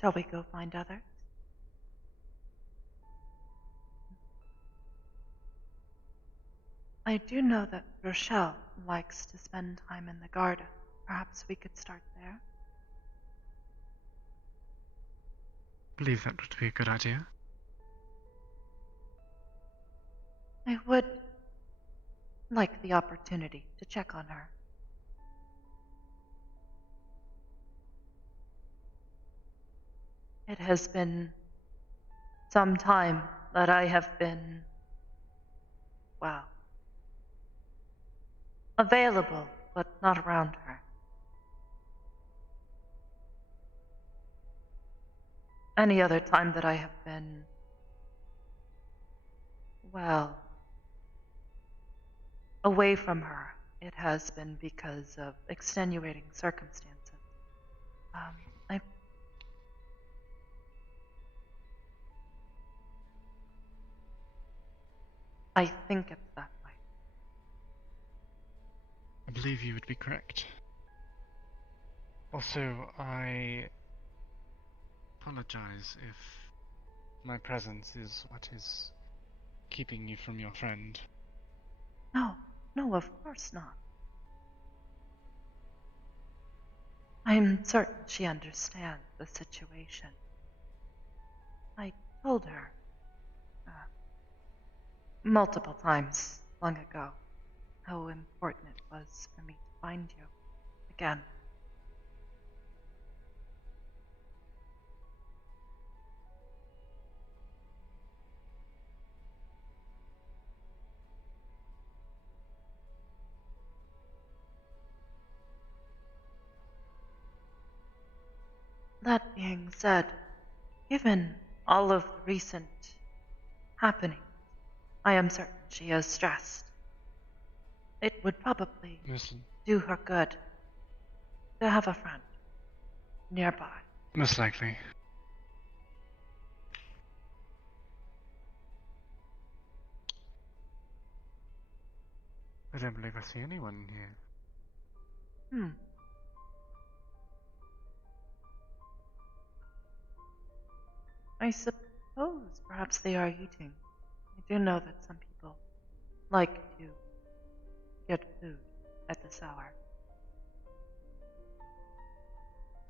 Shall we go find others? I do know that Rochelle likes to spend time in the garden. Perhaps we could start there. I believe that would be a good idea. I would like the opportunity to check on her. It has been some time that I have been, well, available, but not around her. Any other time that I have been, well, away from her, it has been because of extenuating circumstances. Um, I I think it's that way. I believe you would be correct. Also, I apologize if my presence is what is keeping you from your friend. No, no, of course not. I'm certain she understands the situation. I told her uh, multiple times long ago how important it was for me to find you again. That being said, given all of the recent happenings, I am certain she is stressed. It would probably do her good to have a friend nearby. Most likely. I don't believe I see anyone here. Hmm. I suppose perhaps they are eating. I do know that some people like to get food at this hour.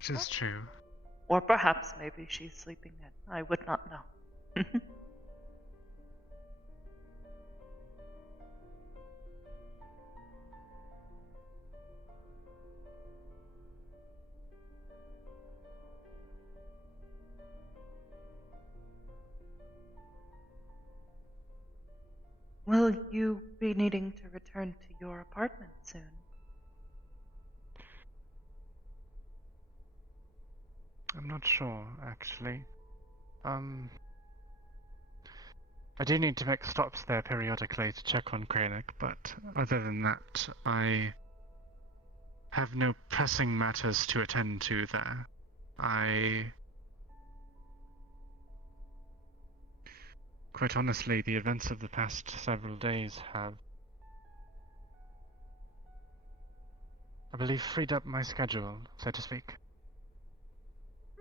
It is true. Or perhaps maybe she's sleeping in. I would not know. Will you be needing to return to your apartment soon? I'm not sure, actually. I do need to make stops there periodically to check on Kralik, but other than that, I have no pressing matters to attend to there. Quite honestly, the events of the past several days have, I believe, freed up my schedule, so to speak.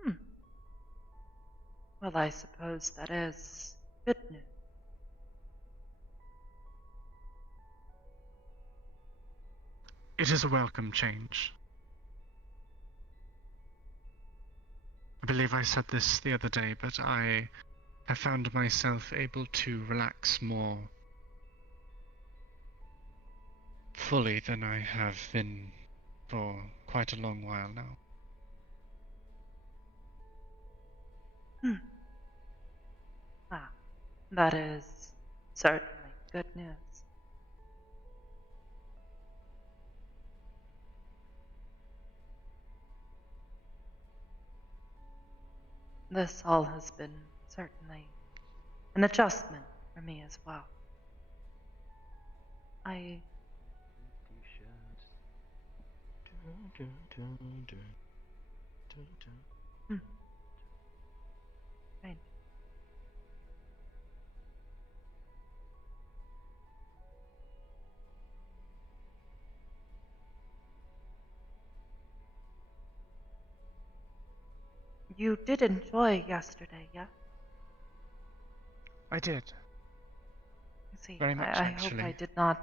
Hmm. Well, I suppose that is good news. It is a welcome change. I believe I said this the other day, but I have found myself able to relax more fully than I have been for quite a long while now. Hmm. Ah, that is certainly good news. This all has been certainly an adjustment for me as well. I. Hmm. Right. You did enjoy yesterday, yeah? I did. I see. Very much, I hope I actually. did not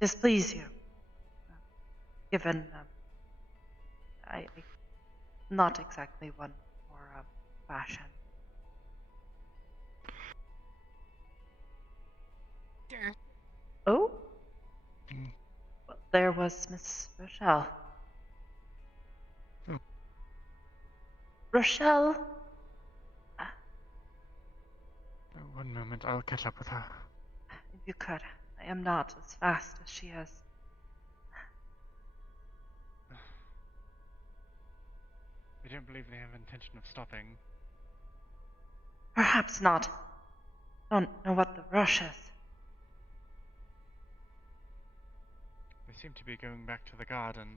displease you. Given I not exactly one for fashion. Sure. Oh, Mm. well, there was Miss Rochelle. Oh. Rochelle. One moment, I'll catch up with her. If you could, I am not as fast as she is. I don't believe they have intention of stopping. Perhaps not. Don't know what the rush is. They seem to be going back to the garden.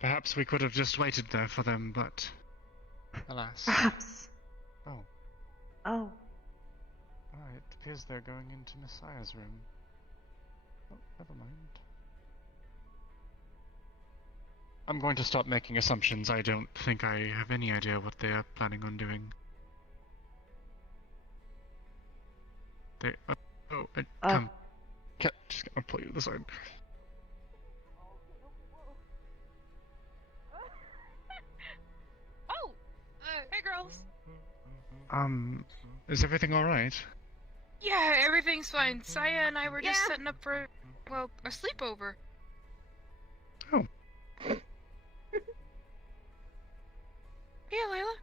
Perhaps we could have just waited there for them, but alas. Perhaps. Oh. Oh, It appears they're going into Messiah's room. Oh, never mind. I'm going to stop making assumptions. I don't think I have any idea what they are planning on doing. They... come. Just gonna pull you aside. Oh, hey girls. Is everything alright? Yeah, everything's fine. Saya and I were just setting up for, well, a sleepover. Oh. Yeah, Alyla.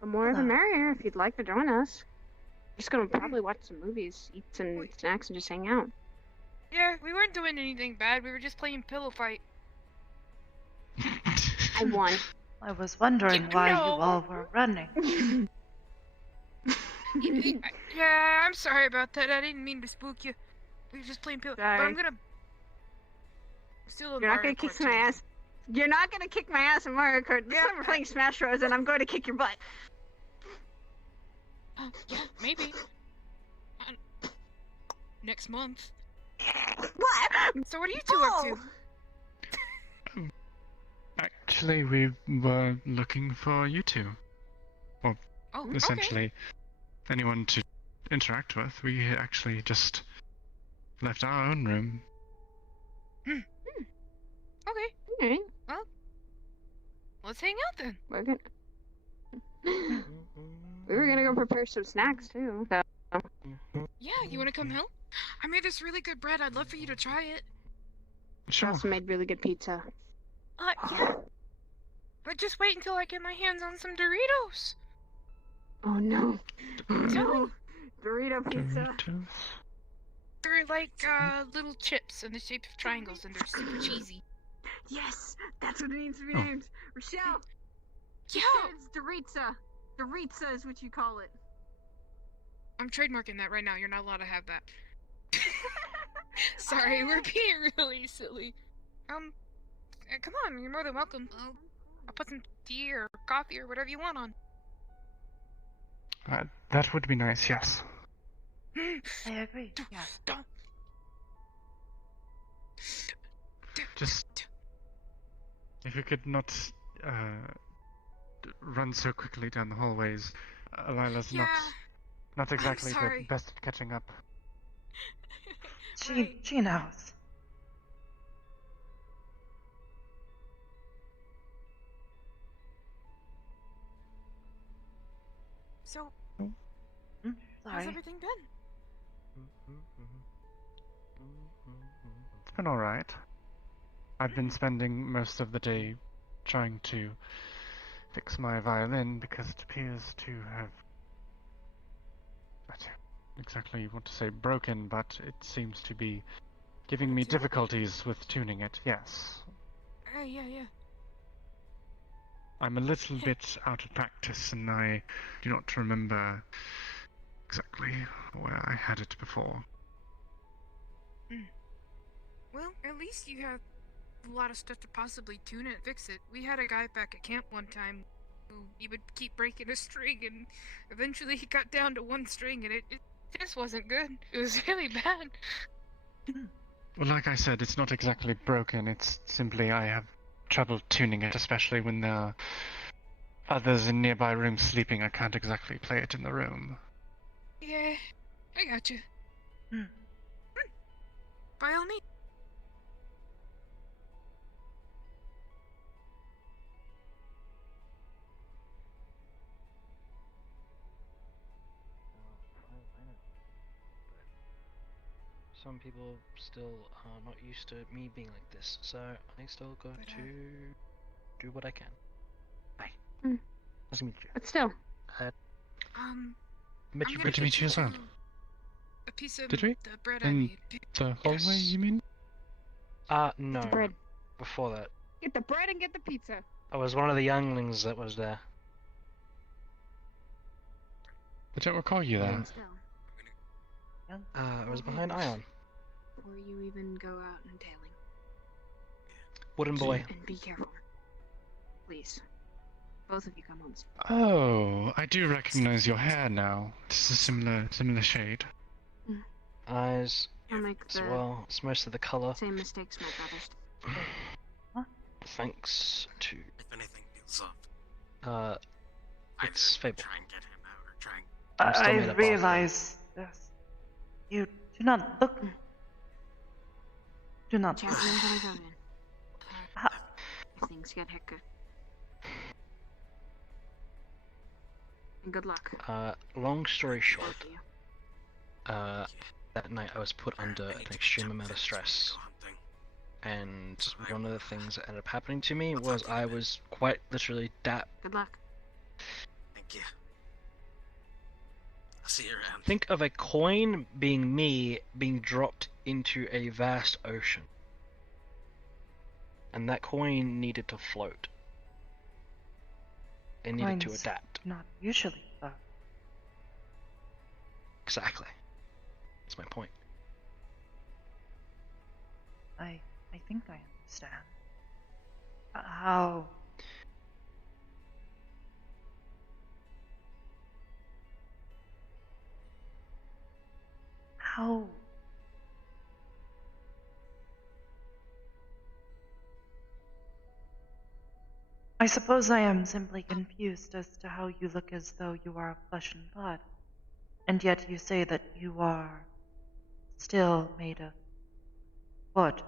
The more the Hello. merrier if you'd like to join us. Just gonna probably watch some movies, eat some snacks, and just hang out. Yeah, we weren't doing anything bad. We were just playing pillow fight. I won. I was wondering why you No. all were running. Yeah, I'm sorry about that. I didn't mean to spook you. We were just playing pillow. But I'm Sorry. gonna steal a You're not Mario gonna kick Kart my too. ass. You're not gonna kick my ass in Mario Kart. This time we're playing Smash Bros. And I'm going to kick your butt. Yeah, maybe. Next month. What? So what are you two up to? Actually, we were looking for you two. Oh, okay. Essentially, anyone to interact with. We actually just left our own room. Okay, Alright, let's hang out then. we're gonna. We were gonna go prepare some snacks too. So. Yeah, you wanna come help? I made this really good bread. I'd love for you to try it. We Sure. also made really good pizza. Yeah. But just wait until I get my hands on some Doritos. Oh no. I'm telling. Dorito pizza. Doritos. They're like little chips in the shape of triangles, and they're super cheesy. Yes, that's what it needs to be Oh. named. Rochelle. Yeah, It's Doritza. Doritza is what you call it. I'm trademarking that right now. You're not allowed to have that. Sorry, we're being really silly. Come on, you're more than welcome. I'll put some tea or coffee or whatever you want on. That would be nice, yes. I agree. Yes. Just if you could not run so quickly down the hallways. Alyla's Yeah. not exactly the sorry. best at catching up. She knows. So, how's Sorry. everything been? It's been alright. I've been spending most of the day trying to fix my violin because it appears to have... I don't exactly want to say broken, but it seems to be giving me difficulties with tuning it, yes. Yeah. I'm a little bit out of practice and I do not remember exactly where I had it before. Well, at least you have a lot of stuff to possibly tune it and fix it. We had a guy back at camp one time who he would keep breaking a string, and eventually he got down to one string, and it just wasn't good. It was really bad. Well, like I said, it's not exactly broken. It's simply I have trouble tuning it, especially when there are others in nearby rooms sleeping. I can't exactly play it in the room. Yeah, I got you. Hmm. By all means. I know. But some people still are not used to me being like this, so I still got But, to do what I can. Hi. Mm. Nice to meet you. But still, I met I'm you gonna Good to briefly. meet you as well. a piece of Did we? the bread I In made. the hallway, you mean? No. the bread. Before that, Get the bread and get the pizza. I was one of the younglings that was there. I don't recall you there. Still, I was behind Ion. before you even go out and tailing, Wooden boy. and be careful, please. Both of you come home soon. Oh, I do recognize your hair now. This is a similar shade. Eyes Don't make as the well. It's most of the color. same mistakes my brothers did. Thanks to If anything feels off, it's Fable. try and get him out, or try and I'm still I made up realize this. You do not look. Do not. Chat rooms on his own. How, If things get hectic. And good luck. Long story short, Both of you. that night I was put under an extreme amount of stress. go hunting. And one of the things that ended up happening to me was I was quite literally Good luck. Thank you. I'll see you around. think of a coin being me being dropped into a vast ocean. And that coin needed to float. It needed to Coins. adapt. not usually, though. Exactly. That's my point. I think I understand. How? How? I suppose I am simply confused as to how you look as though you are flesh and blood, and yet you say that you are still made of wood.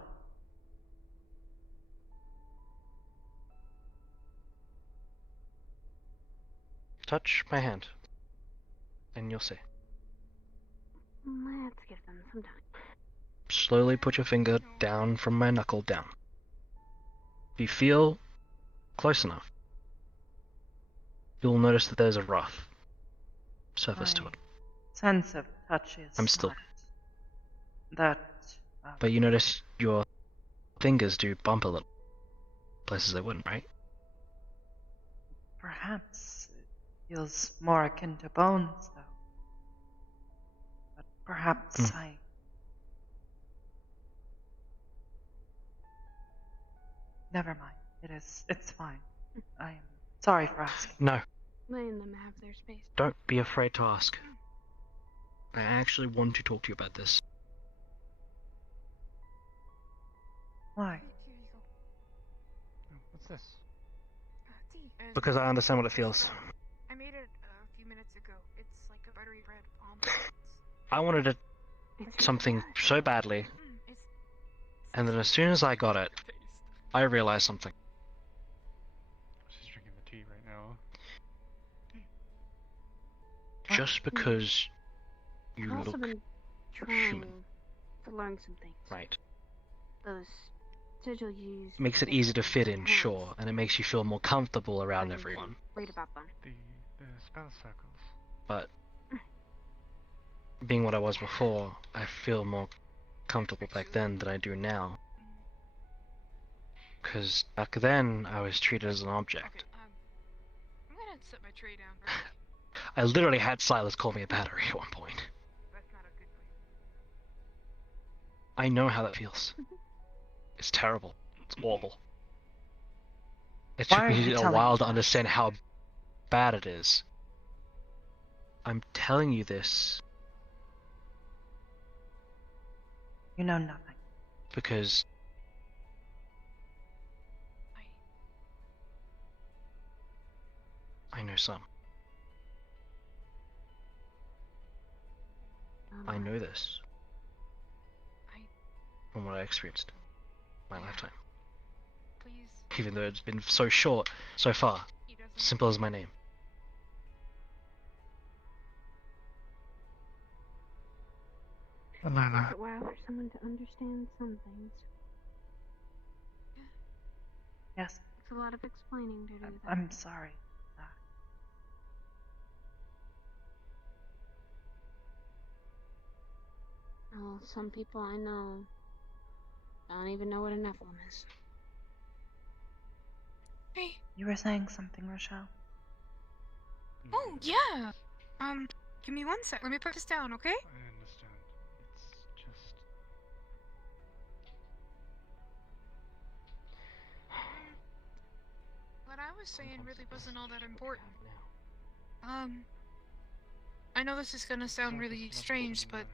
Touch my hand. And you'll see. Let's give them some time. Slowly put your finger down from my knuckle down. If you feel close enough, you'll notice that there's a rough surface to My it. sense of touch is I'm still- not that. But you notice your fingers do bump a little. Places they wouldn't, right? Perhaps it feels more akin to bones, though. But perhaps I. Never mind. It's fine. I am sorry for asking. No, Letting them have their space. don't be afraid to ask. I actually want to talk to you about this. Why? Here you go. What's this? Tea. Because I understand what it feels. I made it a few minutes ago. It's like a buttery bread omelet. I wanted it, It's something so badly, It's and then as soon as I got it, I realized something. She's drinking the tea right now. Just because you I've also look been trying human. to learn some things. right. Those sigils you Makes it easy to fit in, sure, and it makes you feel more comfortable around everyone. Read about them. The spell circles. But being what I was before, I feel more comfortable back then than I do now. Because back then, I was treated as an object. okay. I'm gonna set my tray down. Right? I literally had Silas call me a battery at one point. That's not a good way. I know how that feels. It's terrible. It's awful. It took Why are me you a telling while me to that? understand how bad it is. I'm telling you this. You know nothing. because I know some. I know this from what I experienced in my lifetime. Please. Even though it's been so short so far. He doesn't. Simple as my name. It Alyla, takes a while for someone to understand some things. Yes, It's a lot of explaining to do that. I'm sorry. Well, some people I know don't even know what a Nephilim is. Hey. You were saying something, Rochelle? Oh, yeah. Give me 1 sec. Let me put this down, okay? I understand. It's just... What I was saying Sometimes really the best wasn't all is that just what we important. have now. I know this is gonna sound really strange, but,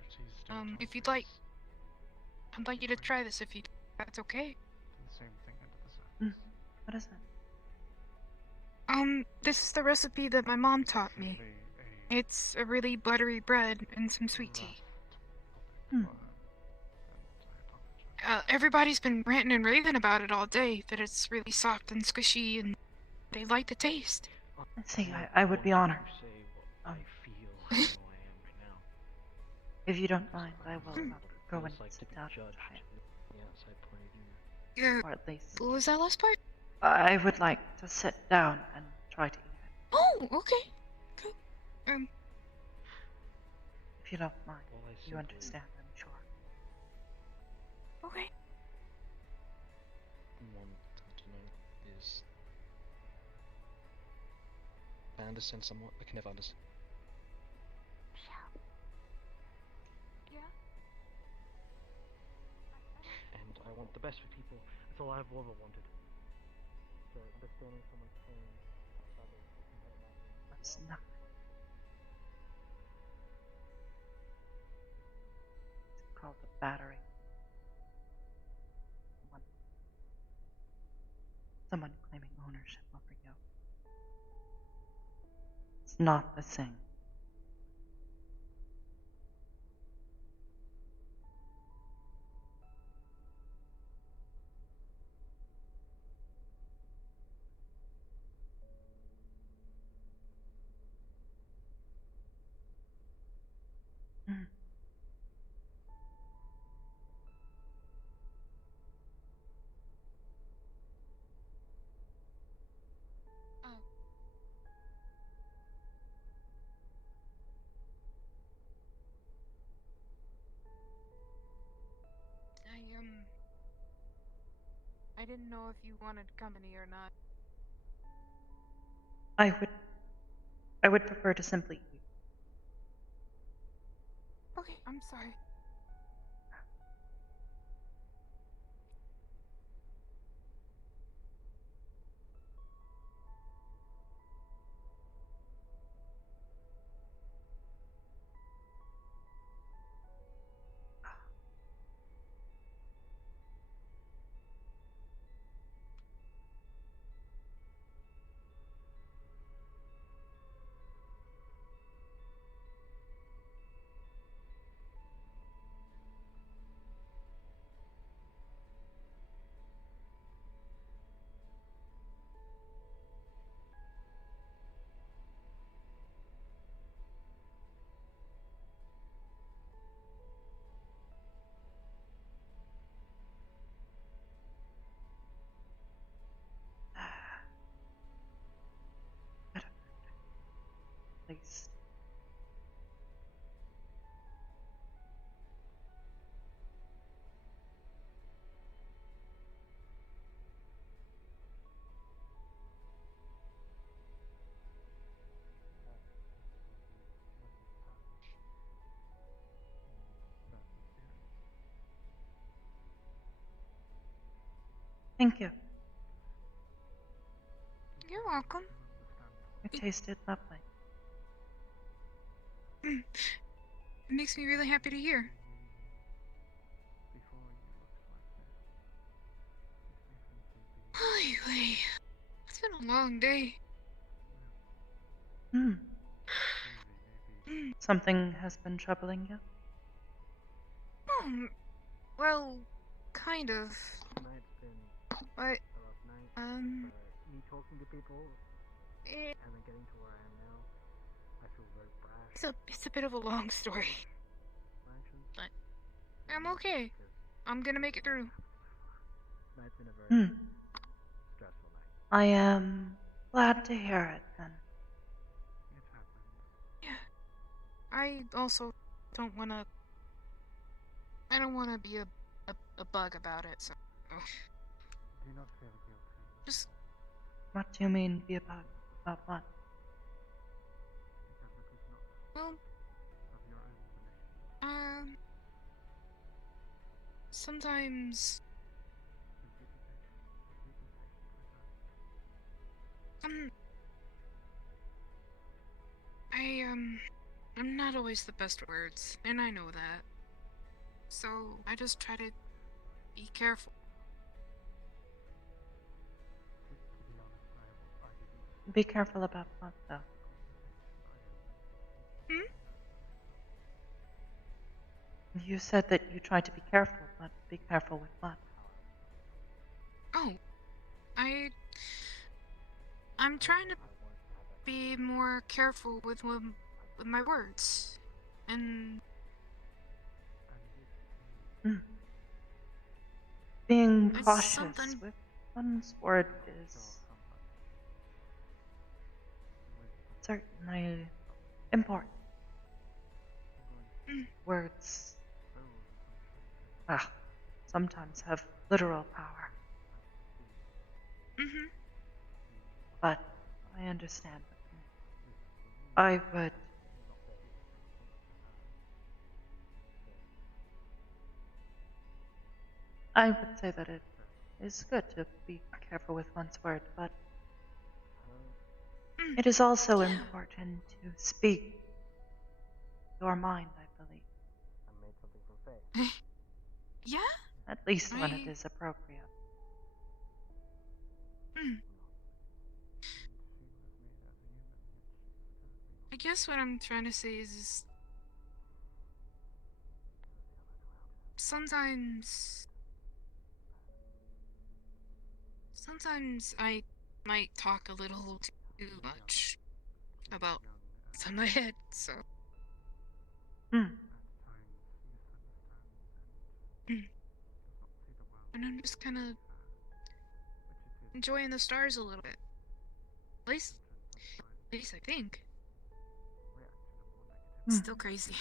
if you'd like, I'd like you to try this if that's okay. The same thing under the surface. What is it? This is the recipe that my mom taught me. Simply a It's a really buttery bread and some sweet tea. rough Hmm. topic for her, and I apologize. Everybody's been ranting and raving about it all day, that it's really soft and squishy, and they like the taste. I see, I would be honored. I feel how I am right now. If you don't mind, I will What it go feels and like to sit be down and judged try it. from the outside point of view. Yeah, Or at least, what was that last part? I would like to sit down and try to eat it. Oh, okay. Cool. If you don't mind. All I You simply understand, I'm sure. Okay. want to know is... I understand somewhat, I can never understand. Yeah. And I want the best for people. That's all I've ever wanted. So understanding someone's pain helps others. That's nothing. It's called a battery. Someone claiming ownership over you. It's not the same. Mm. Oh. I didn't know if you wanted company or not. I would prefer to simply eat. Okay, I'm sorry. Please. Thank you. You're welcome. It tasted lovely. It makes me really happy to hear. Before you looked like Anyway, it's been a long day. Hmm. Something has been troubling you? Well, kind of. Tonight's been But, a rough night. Me talking to people it, and then getting to where I am now, I feel very brash. it's a bit of a long story. But I'm okay. I'm gonna make it through. Tonight's been a very Hmm. stressful night. I am glad to hear it then. It happened. Yeah. I also don't wanna. I don't wanna be a bug about it, so. Do not feel guilty. Just. What do you mean be about what? Because it is not Well, of your own volition. sometimes. Completely patient. Completely patient with us. I'm not always the best with words, and I know that. So I just try to be careful. To be honest, I didn't. Be careful about what, though? You said that you try to be careful, but be careful with what? Oh, I'm trying to be more careful with my words, and Hmm. Being it's cautious something. with one's word is certainly important. Words, sometimes have literal power. But I understand what you mean. I would say that it is good to be careful with one's word, but it is also important to speak your mind, I believe. I made something from Faye. Yeah? At least when it is appropriate. I guess what I'm trying to say is sometimes I might talk a little too much about what's in my head, so. And I'm just kind of enjoying the stars a little bit. At least I think. It's still crazy.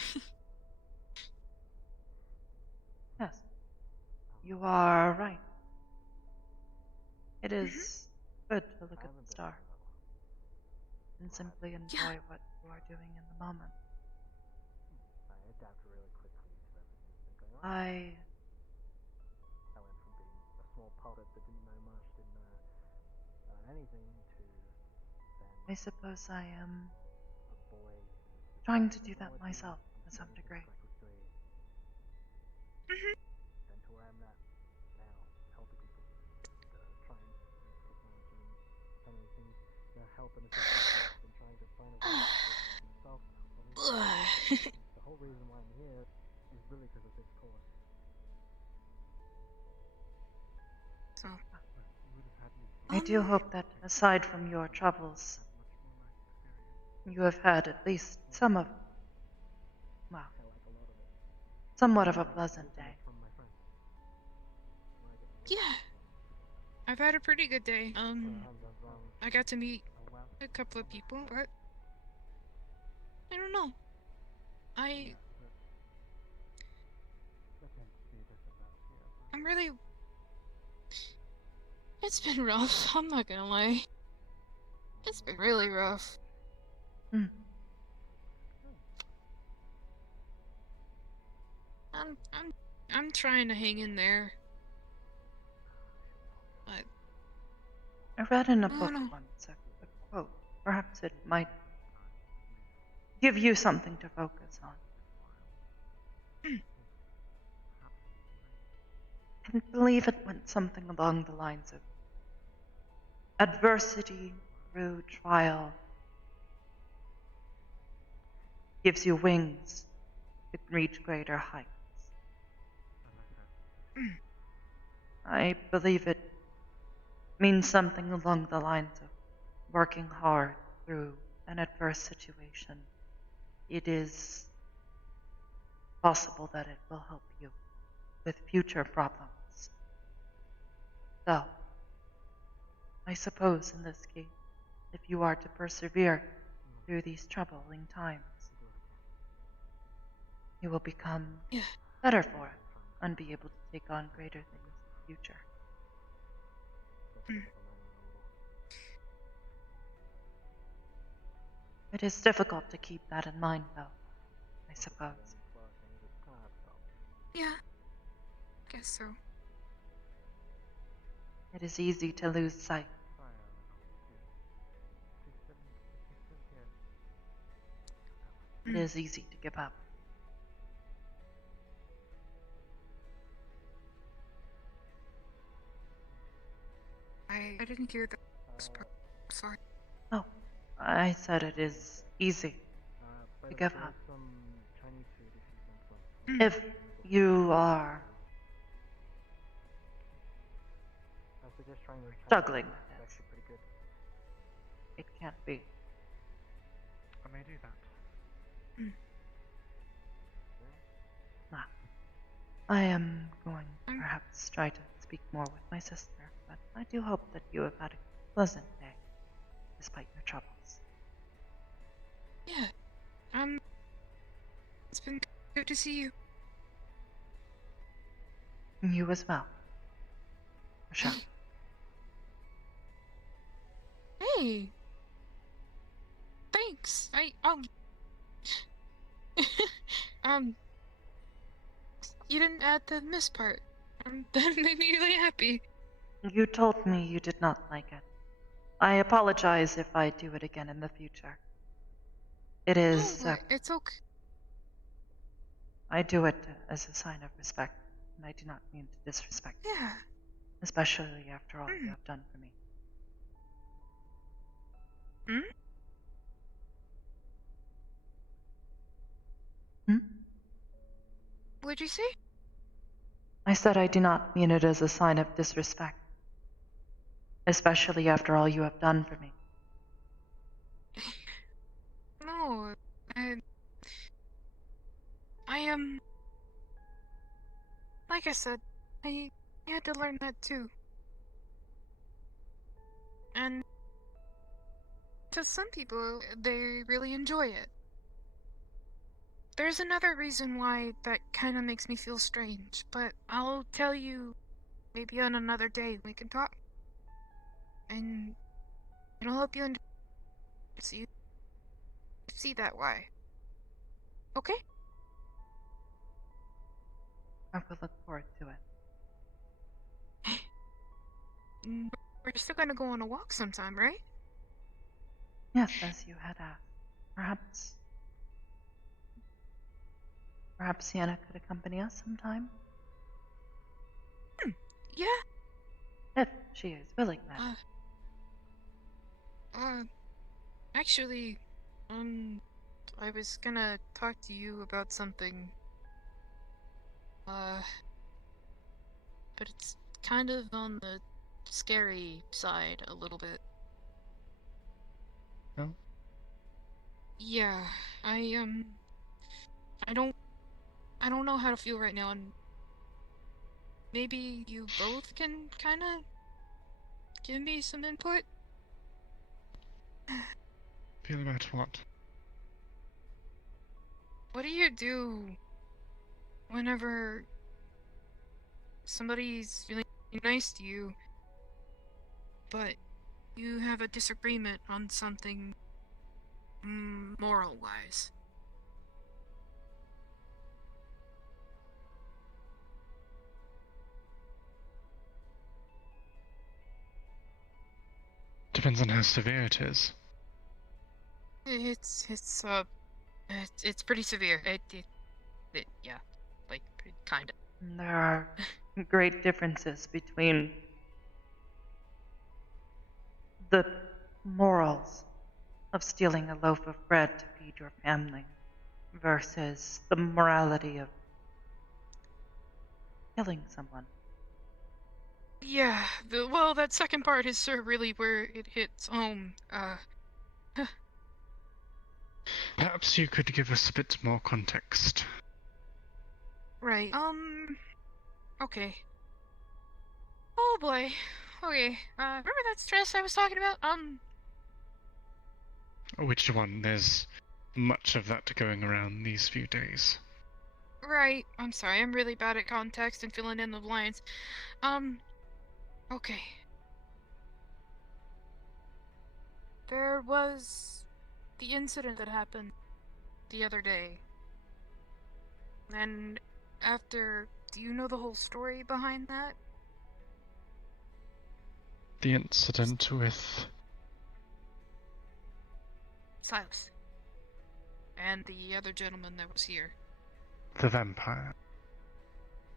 Yes, you are right. It is good to look at the stars and simply enjoy what you are doing in the moment. I adapted really quickly to everything that's been going on. I went from being a small puppet that didn't know much, didn't know anything, to then suppose I am a boy trying to do that myself to some degree. And to where I'm at now, helping people, trying technology and so many things, help and assist and trying to find a way to myself. The whole reason why I'm here is really because of this course. So. I do hope that aside from your troubles, you have had at least somewhat of a pleasant day. Yeah. I've had a pretty good day. I got to meet a couple of people, but I don't know. I'm really. It's been rough. I'm not gonna lie. It's been really rough. I'm trying to hang in there. But I read in a book once a quote. Perhaps it might give you something to focus on. I believe it went something along the lines of, Adversity through trial gives you wings to reach greater heights. I believe it means something along the lines of working hard through an adverse situation. It is possible that it will help you with future problems. So, I suppose in this case, if you are to persevere through these troubling times, you will become better for it and be able to take on greater things in the future. It is difficult to keep that in mind, though, I suppose. Yeah, guess so. It is easy to lose sight. It is easy to give up. I didn't hear the first part. Sorry. Oh, I said it is easy to give up. If you are struggling with this, it can't be. I may do that. I am going to perhaps try to speak more with my sister, but I do hope that you have had a pleasant day, despite your troubles. Yeah. It's been good to see you. You as well. Michelle. Hey. Thanks. You didn't add the miss part. That made me really happy. You told me you did not like it. I apologize if I do it again in the future. It is... No, it's okay. I do it as a sign of respect, and I do not mean to disrespect you. Yeah. Especially after all you have done for me. What'd you say? I said I do not mean it as a sign of disrespect. Especially after all you have done for me. No, I am... Like I said, I had to learn that too. And to some people, they really enjoy it. There's another reason why that kind of makes me feel strange, but I'll tell you maybe on another day we can talk. And it'll help you see that why. Okay? I will look forward to it. We're still gonna go on a walk sometime, right? Yes, as you had asked. Perhaps Sienna could accompany us sometime? Yeah. If she is willing, then. Actually, I was gonna talk to you about something. But it's kind of on the scary side a little bit. No? Yeah, I don't know how to feel right now, and maybe you both can kind of give me some input? Feel about what? What do you do whenever somebody's really nice to you, but you have a disagreement on something moral-wise? Depends on how severe it is. It's pretty severe. Yeah, like kind of. There are great differences between the morals of stealing a loaf of bread to feed your family versus the morality of killing someone. Yeah, well, that second part is really where it hits home. Perhaps you could give us a bit more context. Right. Okay. Oh boy. Okay. Remember that stress I was talking about? Which one? There's much of that going around these few days. Right. I'm sorry. I'm really bad at context and filling in the blanks. Okay. There was the incident that happened the other day. And after, do you know the whole story behind that? The incident with... Silas. And the other gentleman that was here. the vampire.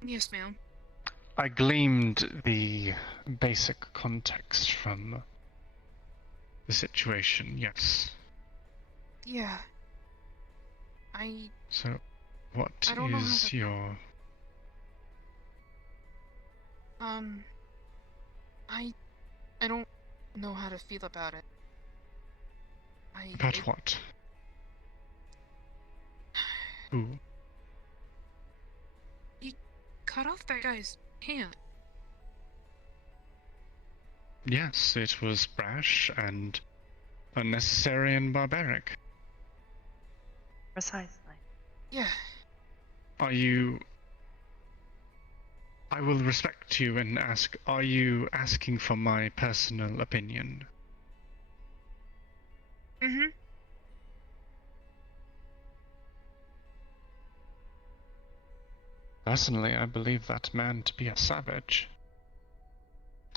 Yes, ma'am. I gleaned the basic context from the situation, yes. Yeah. So, what I don't know how is to- your... I don't know how to feel about it. About what? Who? He cut off that guy's hand. Yes, it was brash and unnecessary and barbaric. Precisely. Yeah. Are you... I will respect you and ask, are you asking for my personal opinion? Mm-hmm. Personally, I believe that man to be a savage.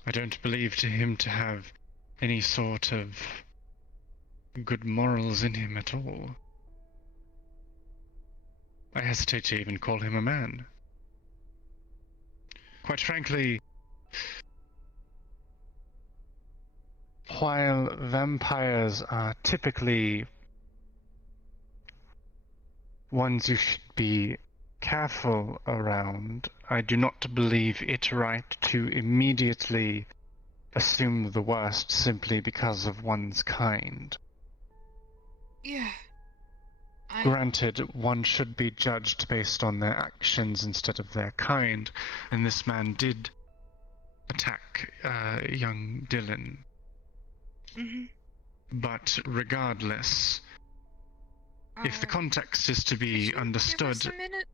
I don't believe him to have any sort of good morals in him at all. I hesitate to even call him a man. Quite frankly, while vampires are typically ones you should be careful around, I do not believe it right to immediately assume the worst simply because of one's kind. Yeah. Granted, one should be judged based on their actions instead of their kind, and this man did attack young Dylan. Mm-hmm. But regardless, if the context is to be Could you understood... give us a minute?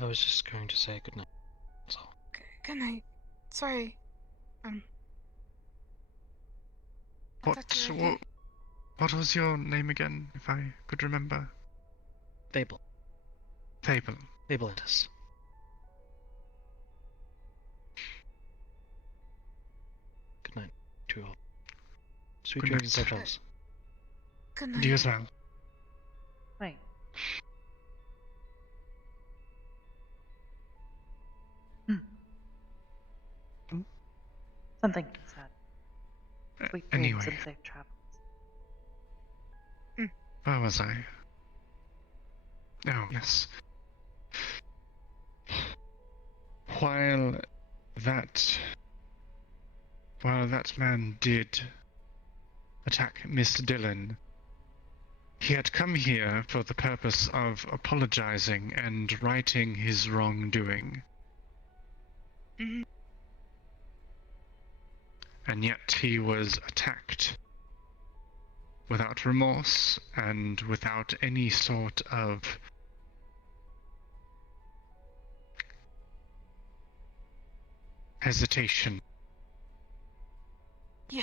I was just going to say goodnight. That's all. Okay, good night. Sorry. I thought you were okay. What was your name again, if I could remember? Fable. Fable. Fabelantis. Good night to you all. Sweet Good dreams and night. safe travels. Good night. You as well. Wait. Hmm? Something he said. Sweet dreams Anyway, and safe travels. where was I? Oh, yes. While that man did attack Miss Dillon, he had come here for the purpose of apologizing and righting his wrongdoing. Mm-hmm. And yet he was attacked without remorse and without any sort of hesitation. Yeah.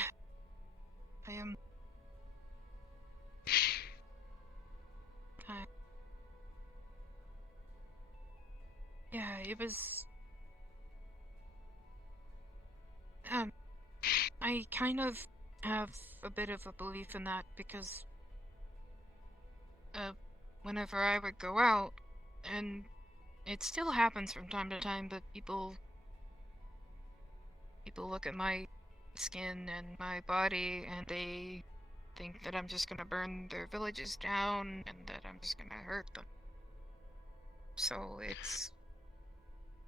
I am. Yeah, it was. I kind of have a bit of a belief in that because, whenever I would go out, and it still happens from time to time, but people look at my skin and my body, and they think that I'm just gonna burn their villages down and that I'm just gonna hurt them. So it's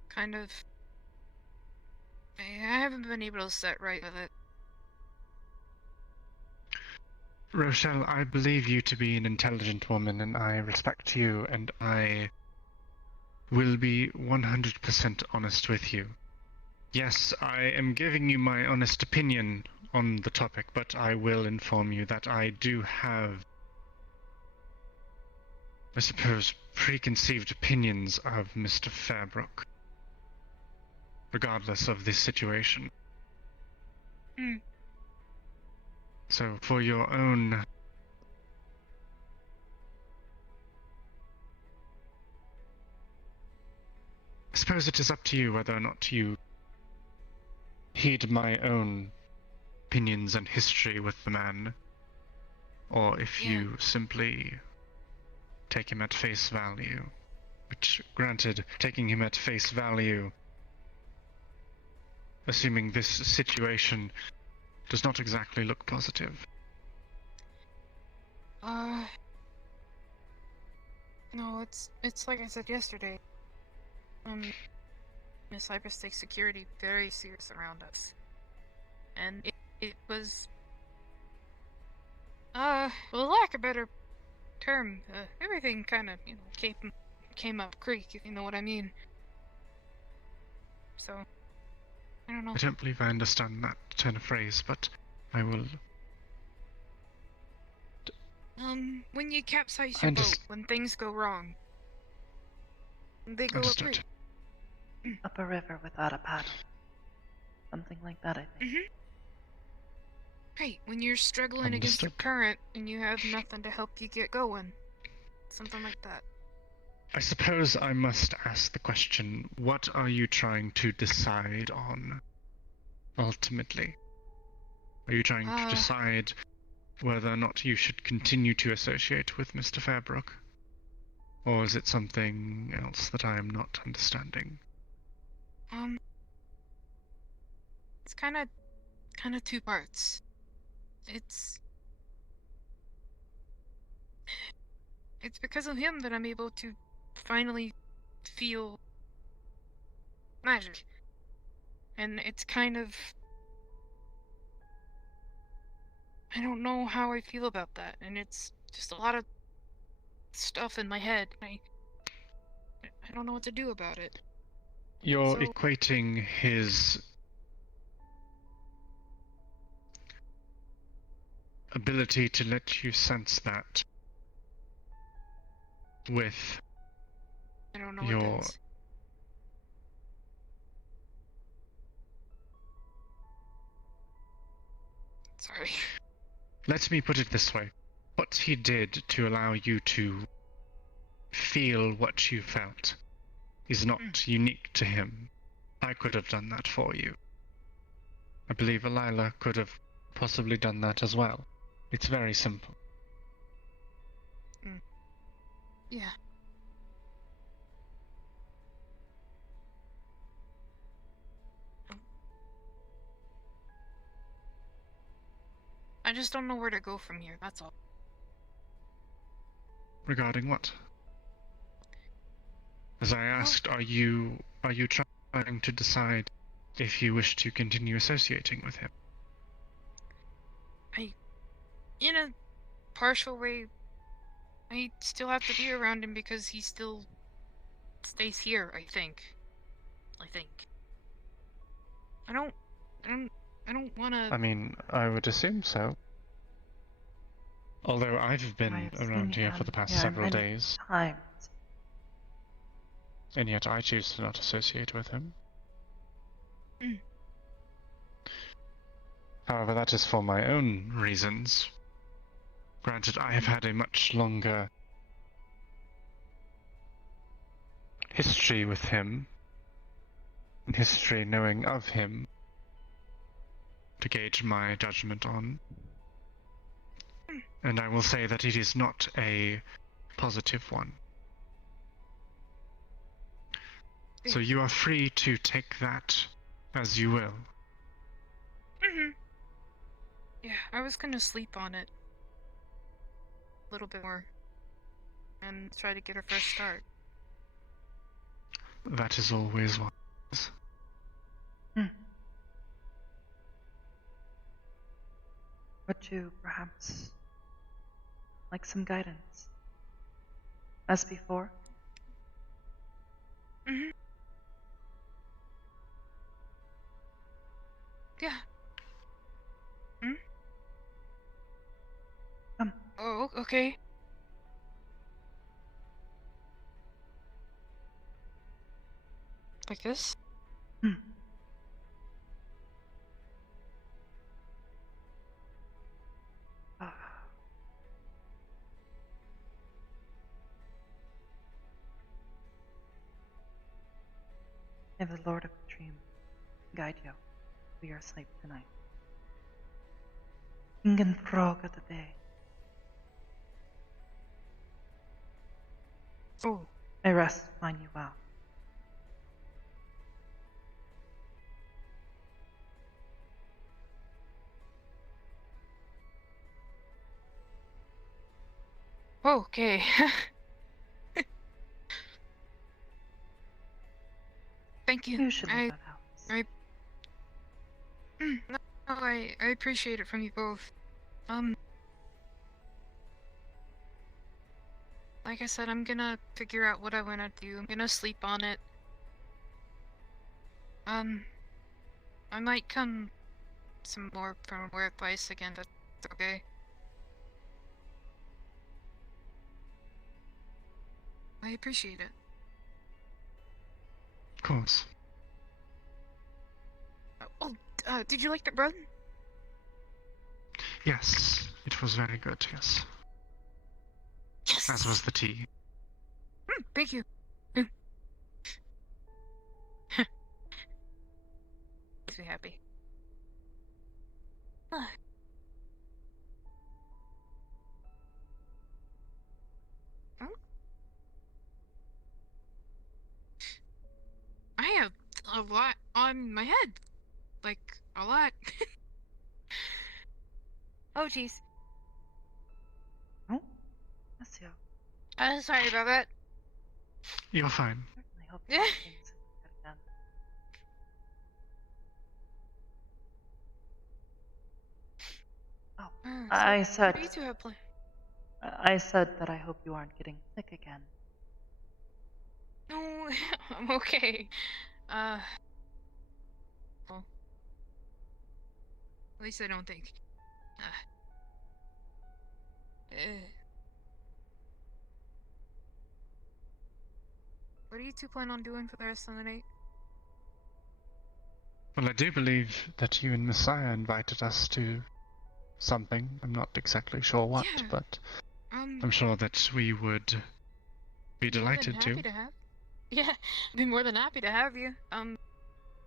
kind of... I haven't been able to set right with it. Rochelle, I believe you to be an intelligent woman, and I respect you, and I will be 100% honest with you. Yes, I am giving you my honest opinion on the topic, but I will inform you that I do have, I suppose, preconceived opinions of Mr. Fairbrook, regardless of this situation. Hmm. So, for your own... I suppose it is up to you whether or not you heed my own opinions and history with the man, or if you simply take him at face value. Which, granted, taking him at face value, assuming this situation does not exactly look positive. No, it's like I said yesterday. Miss Cypress takes security very serious around us. And it was, for lack of a better term, everything kind of, came up creek, if you know what I mean. So, I don't know. I don't believe I understand that turn of phrase, but I will... When you capsize your boat, when things go wrong, they go up creek. Up a river without a paddle. Something like that, I think. Right, when you're struggling against the current and you have nothing to help you get going. Something like that. I suppose I must ask the question, what are you trying to decide on, ultimately? Are you trying to decide whether or not you should continue to associate with Mr. Fairbrook? Or is it something else that I am not understanding? It's kind of two parts. It's because of him that I'm able to finally feel magic. And it's kind of... I don't know how I feel about that, and it's just a lot of stuff in my head. I don't know what to do about it. You're equating his ability to let you sense that with I don't know your... what that's... Sorry. Let me put it this way. What he did to allow you to feel what you felt is not unique to him. I could have done that for you. I believe Alyla could have possibly done that as well. It's very simple. Yeah. I just don't know where to go from here, that's all. Regarding what? As I asked, are you trying to decide if you wish to continue associating with him? In a partial way, I still have to be around him because he still stays here, I think. I don't wanna... I mean, I would assume so. Although I've been around here for the past several days. Times. And yet I choose to not associate with him. However, that is for my own reasons. Granted, I have had a much longer history with him, and history knowing of him, to gauge my judgment on. And I will say that it is not a positive one. So you are free to take that as you will. Mm-hmm. Yeah, I was gonna sleep on it a little bit more and try to get a fresh start. That is always wise. Hmm. Would you perhaps like some guidance? As before? Mm-hmm. Yeah. Hmm? Come. Oh, okay. Like this? Hmm. Ah. May the Lord of the Dream guide you to your sleep tonight. Ingen frågade dig. Oh. May rest find you well. Okay. Thank you. Usually that helps. No, I appreciate it from you both. Like I said, I'm gonna figure out what I wanna do. I'm gonna sleep on it. I might come some more advice again, that's okay. I appreciate it. Of course. Did you like the bread? Yes, it was very good, yes. Yes! As was the tea. Thank you. Makes me happy. Oh? I have a lot on my head. Like, a lot. Oh, jeez. Oh, bless you. Sorry about that. You're fine. Certainly hope you get things get done. Oh, I said. What do you two have planned? I said that I hope you aren't getting sick again. No, I'm okay. Well, at least I don't think. What do you two plan on doing for the rest of the night? Well, I do believe that you and Messiah invited us to something. I'm not exactly sure what, Yeah. but I'm sure that we would be delighted More than happy to have. Yeah, I'd be more than happy to have you.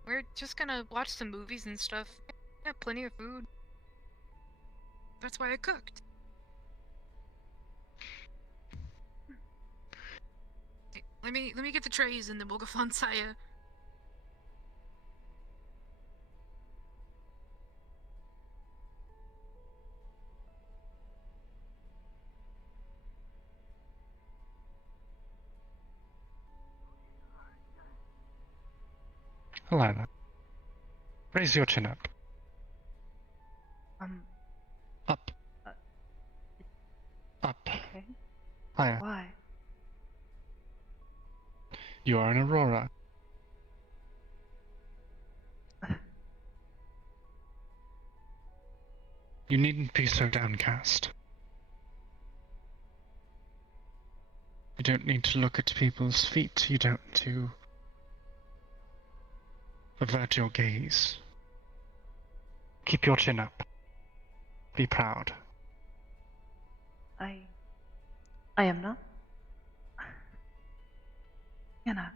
We're just gonna watch some movies and stuff. Yeah, plenty of food. That's why I cooked. Hey, let me get the trays and then we'll go find Saya. Alyla, raise your chin up. Up. Up. Okay. Higher. Why? You are an Aurora. You needn't be so downcast. You don't need to look at people's feet. You don't need to avert your gaze. Keep your chin up. Be proud. I am not. Anna.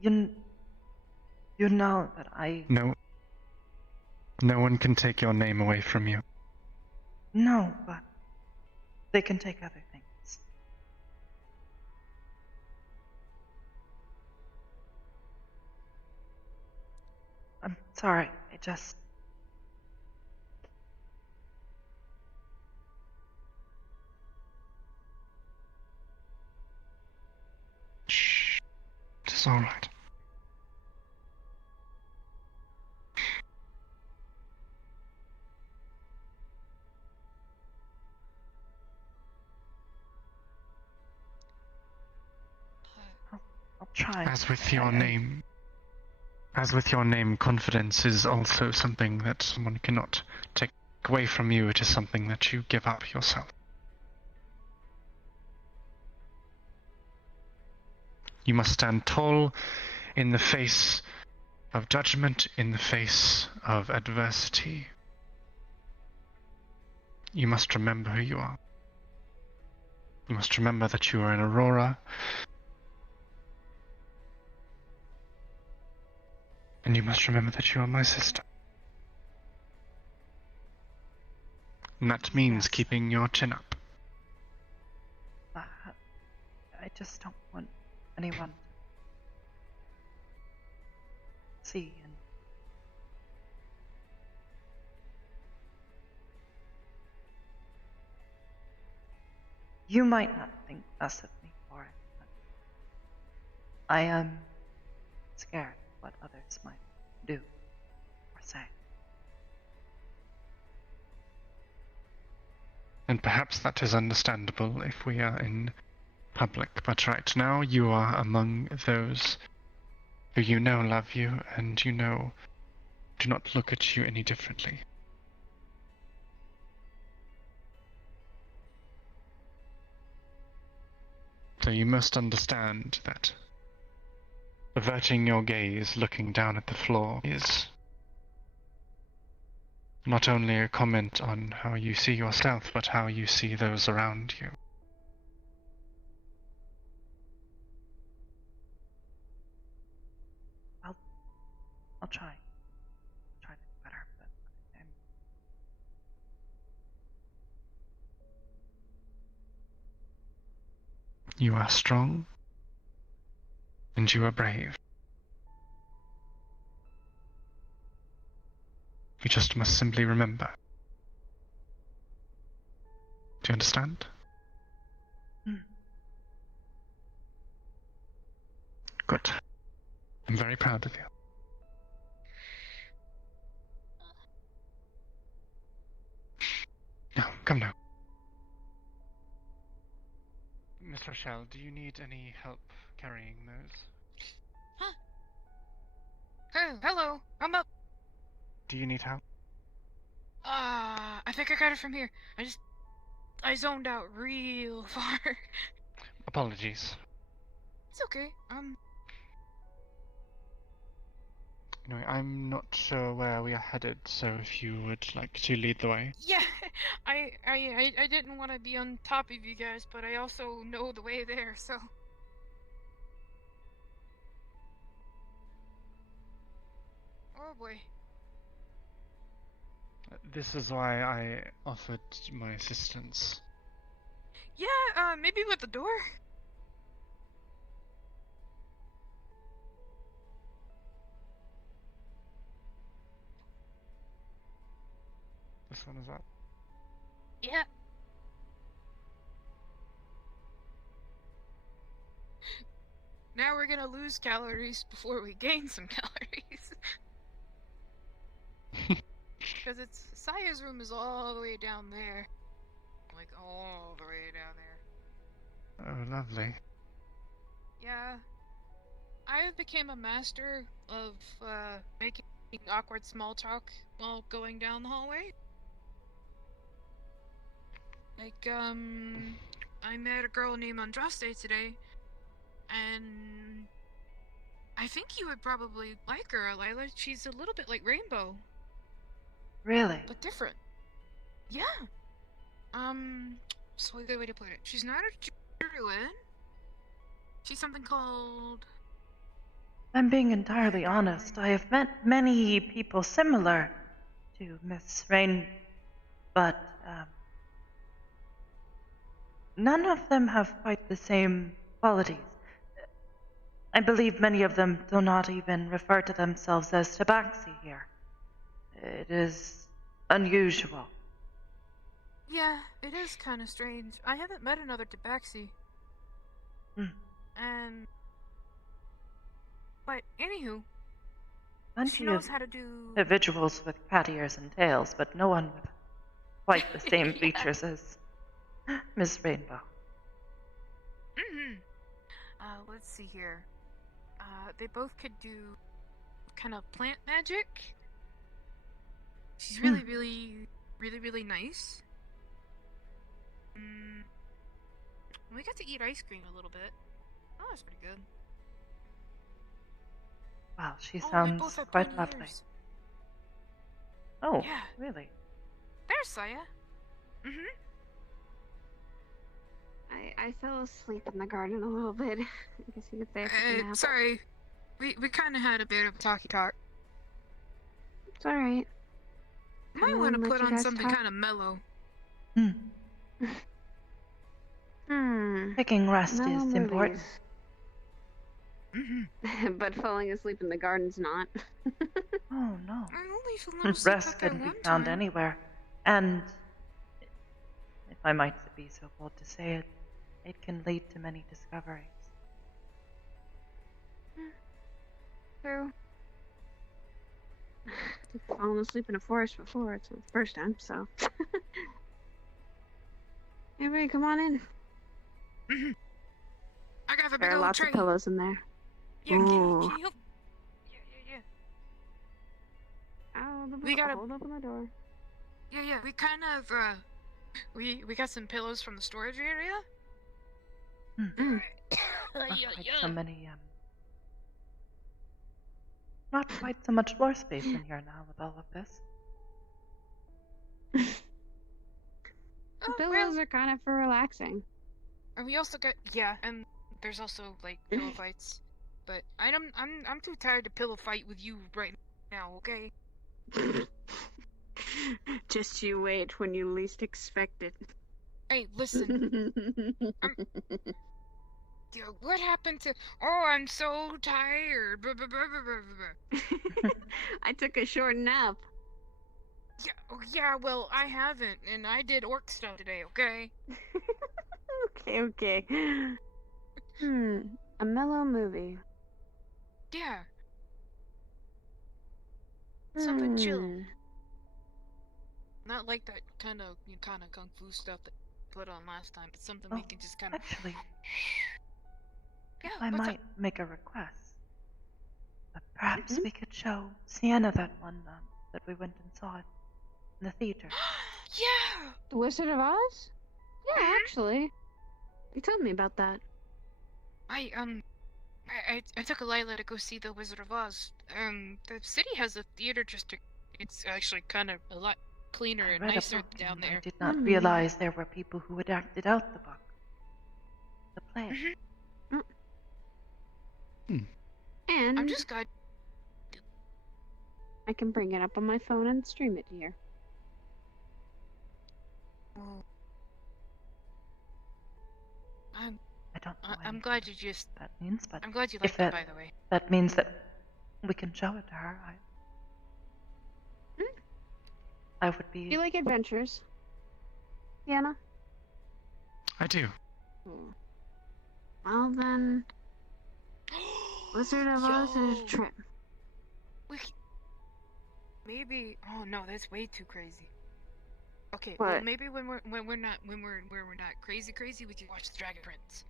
You know that I... No one can take your name away from you. No, but they can take other things. sorry. I just... Shh. It's all right. I'll try. As with your name, confidence is also something that someone cannot take away from you. It is something that you give up yourself. You must stand tall in the face of judgment, in the face of adversity. You must remember who you are. You must remember that you are an Aurora. And you must remember that you are my sister. And that means Yes. keeping your chin up. I just don't want anyone to see and... You might not think less of me for it, but I am scared of what others might do or say. And perhaps that is understandable if we are in public, but right now you are among those who you know love you and you know do not look at you any differently. So you must understand that averting your gaze, looking down at the floor, is not only a comment on how you see yourself, but how you see those around you. I'll try. Try to do better, but I'm... You are strong, and you are brave. You just must simply remember. Do you understand? Good. I'm very proud of you. Now, come now. Miss Rochelle, do you need any help carrying those? Huh? Hey, hello, I'm up. Do you need help? I think I got it from here. I zoned out real far. Apologies. It's okay. Anyway, I'm not sure where we are headed, so if you would like to lead the way. Yeah, I didn't want to be on top of you guys, but I also know the way there, so. Oh boy. This is why I offered my assistance. Yeah, maybe with the door? This one is up. Yeah. Now we're gonna lose calories before we gain some calories. Because it's Saya's room is all the way down there. Like, all the way down there. Oh, lovely. Yeah. I became a master of, making awkward small talk while going down the hallway. Like, I met a girl named Andraste today, and I think you would probably like her, Alyla. She's a little bit like Rainbow. Really? But different. Yeah. So a good way to put it. She's not a druid. She's something called... I'm being entirely honest. I have met many people similar to Miss Rain, but none of them have quite the same qualities. I believe many of them do not even refer to themselves as tabaxi here. It is unusual. Yeah, it is kind of strange. I haven't met another tabaxi. And... But, anywho, she Plenty knows of how to do... individuals with cat ears and tails, but no one with quite the same Yeah. features as Miss Rainbow. Let's see here. They both could do kind of plant magic. She's really, really nice. We got to eat ice cream a little bit. Oh, that's pretty good. Wow, she Oh, they sounds both have quite pointy lovely. ears. Oh, Yeah. really? There's Saya. I fell asleep in the garden a little bit. I guess you could say I took a nap. Sorry. We kind of had a bit of a talk. It's alright. Might want to put on something kind of mellow. Taking rest No is important. But falling asleep in the garden's not. Oh, no. I only fell asleep Rest at that can be one found time. anywhere. And, if I might be so bold to say it, it can lead to many discoveries. True. I've fallen asleep in a forest before. It's the first time, so. Everybody, come on in. I got the big There are old lots tray. of pillows in there. Yeah, can you help? Yeah. We gotta hold open the door. Yeah, we kind of, we got some pillows from the storage area. Not quite so much floor space in here now with all of this. The pillows are kind of for relaxing. And we also got, and there's also, like, pillow fights. But I'm too tired to pillow fight with you right now, okay? Just you wait when you least expect it. Hey, listen. What happened to... Oh, I'm so tired. I took a short nap. Yeah, well, I haven't, and I did orc stuff today, okay? Okay. A mellow movie. Yeah. Something chill. Not like that kind of kung fu stuff that we put on last time, but something we can just kind of... Actually, yeah, I might make a request. But perhaps we could show Sienna that one that we went and saw it in the theater. Yeah! The Wizard of Oz? Yeah, actually. You told me about that. I took Alyla to go see the Wizard of Oz. The city has a theater district. It's actually kind of a lot cleaner and nicer down there. I did not realize there were people who had acted out the book. The play. And I'm just glad. I can bring it up on my phone and stream it here. Well, I don't know. I'm glad you just. That means, but I'm glad you if liked it, by the way. That means that we can show it to her. I would be. Do you like adventures, Sienna? I do. Well then, Wizard of Oz is a trip. Maybe. Oh no, that's way too crazy. Okay, What? well maybe when we're not crazy, we can watch the Dragon Prince.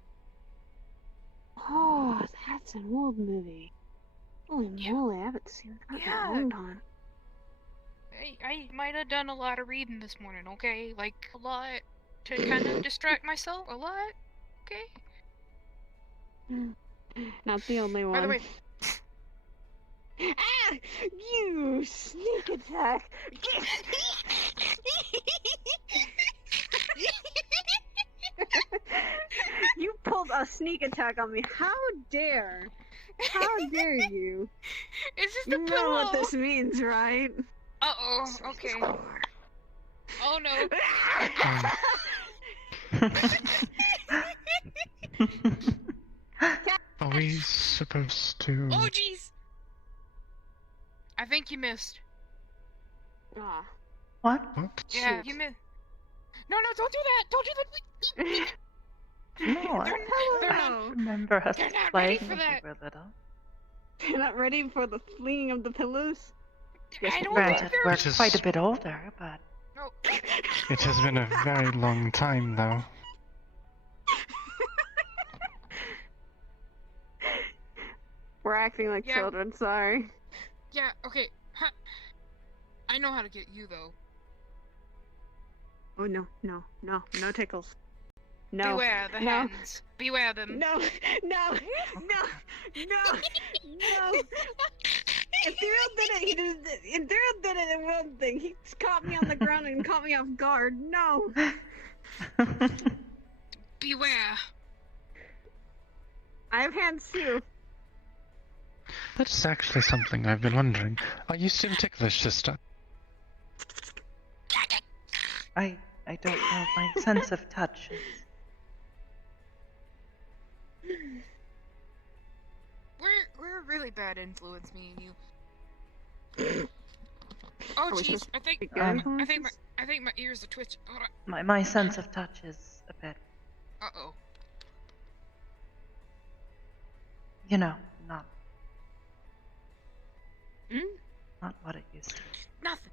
Oh, that's an old movie. Holy moly, I haven't seen that in a long time. I might have done a lot of reading this morning, okay? Like, a lot to kind of distract myself, a lot, okay? Not the only one. By the way... Ah! You sneak attack! You pulled a sneak attack on me. How dare? How dare you? Is this the You pillow? know what this means, right? Uh-oh, okay. Oh no. Are we supposed to... Oh, jeez! I think you missed. Ah. What? What? Yeah, Shoot. you missed. No, don't do that! Don't do that! No, They're, I they're not. Hello. remember us They're not ready playing for when that. we were little. You're not ready for the flinging of the pillows? Yes, I don't Granted, think they're. we're It is- quite a bit older, but No. It has been a very long time, though. We're acting like Yeah. children, sorry. Yeah. Okay. Huh. I know how to get you though. Oh no tickles. No. Beware the no. hands. Beware them. No, no. If Daryl did it, he did. If Daryl did it, it one thing. He caught me on the ground and caught me off guard. No. Beware. I have hands too. That's actually something I've been wondering. Are you still ticklish, sister? I don't know. My sense of touch is. We're a really bad influence, me and you. Oh Are we jeez, supposed I think to be good I influences? think my ears are twitching. Hold on. My sense of touch is a bit, Uh-oh. you know, not Hmm? not what it used to be. Nothing.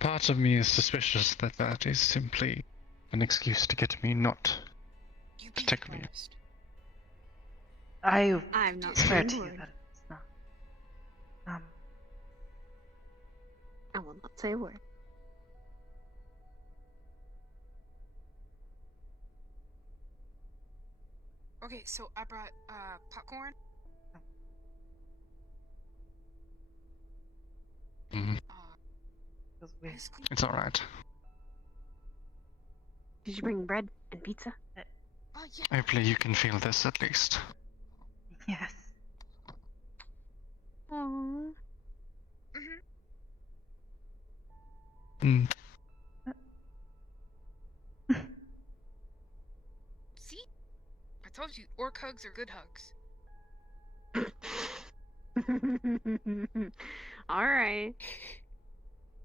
Part of me is suspicious that that is simply an excuse to get me not You to be tickle you. honest. I I'm not swear saying to a you word. that it's not. I will not say a word. Okay, so I brought popcorn. Mhm. Feels weird. Ice cream. It's alright. Did you bring bread and pizza? Oh yeah. Hopefully you can feel this at least. Yes. Aww. Mhm. Mm. See? I told you, orc hugs are good hugs. Alright.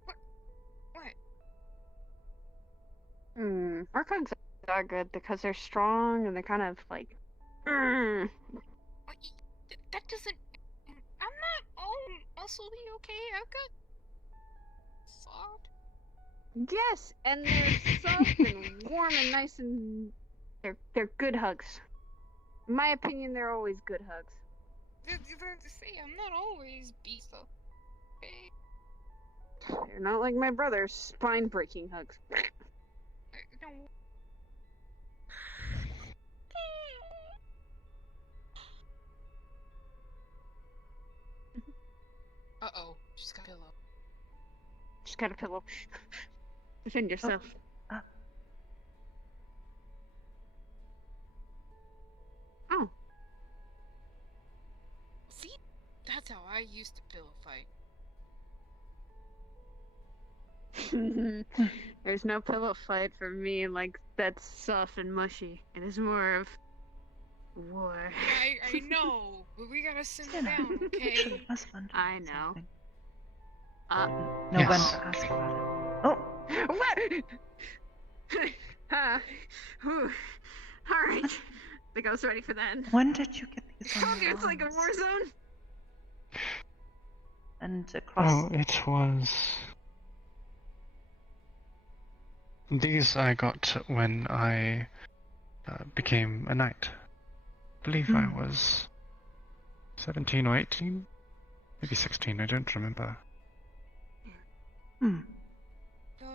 What? Our hugs are good because they're strong and they're kind of like. What? That doesn't. I'm not all muscly, okay? I've got soft. Yes, and they're soft and warm and nice and they're good hugs. In my opinion, they're always good hugs. You have to say I'm not always beast up. Okay. They're not like my brother's spine-breaking hugs. No. Uh-oh. She's got a pillow. Just got a pillow. Defend yourself. Oh. See? That's how I used to pillow fight. There's no pillow fight for me like that's soft and mushy. It is more of war. Yeah, I know, but we gotta simmer down, Should okay? have must wondered I know. something. Uh, Know when Yes. to ask about it. Oh, what? Whew. All right. I think I was ready for that. when did you get these on Okay, your it's like a arms? war zone. And across. Oh, it was... These I got when I became a knight. I believe I was 17 or 18? Maybe 16, I don't remember. Hmm. So,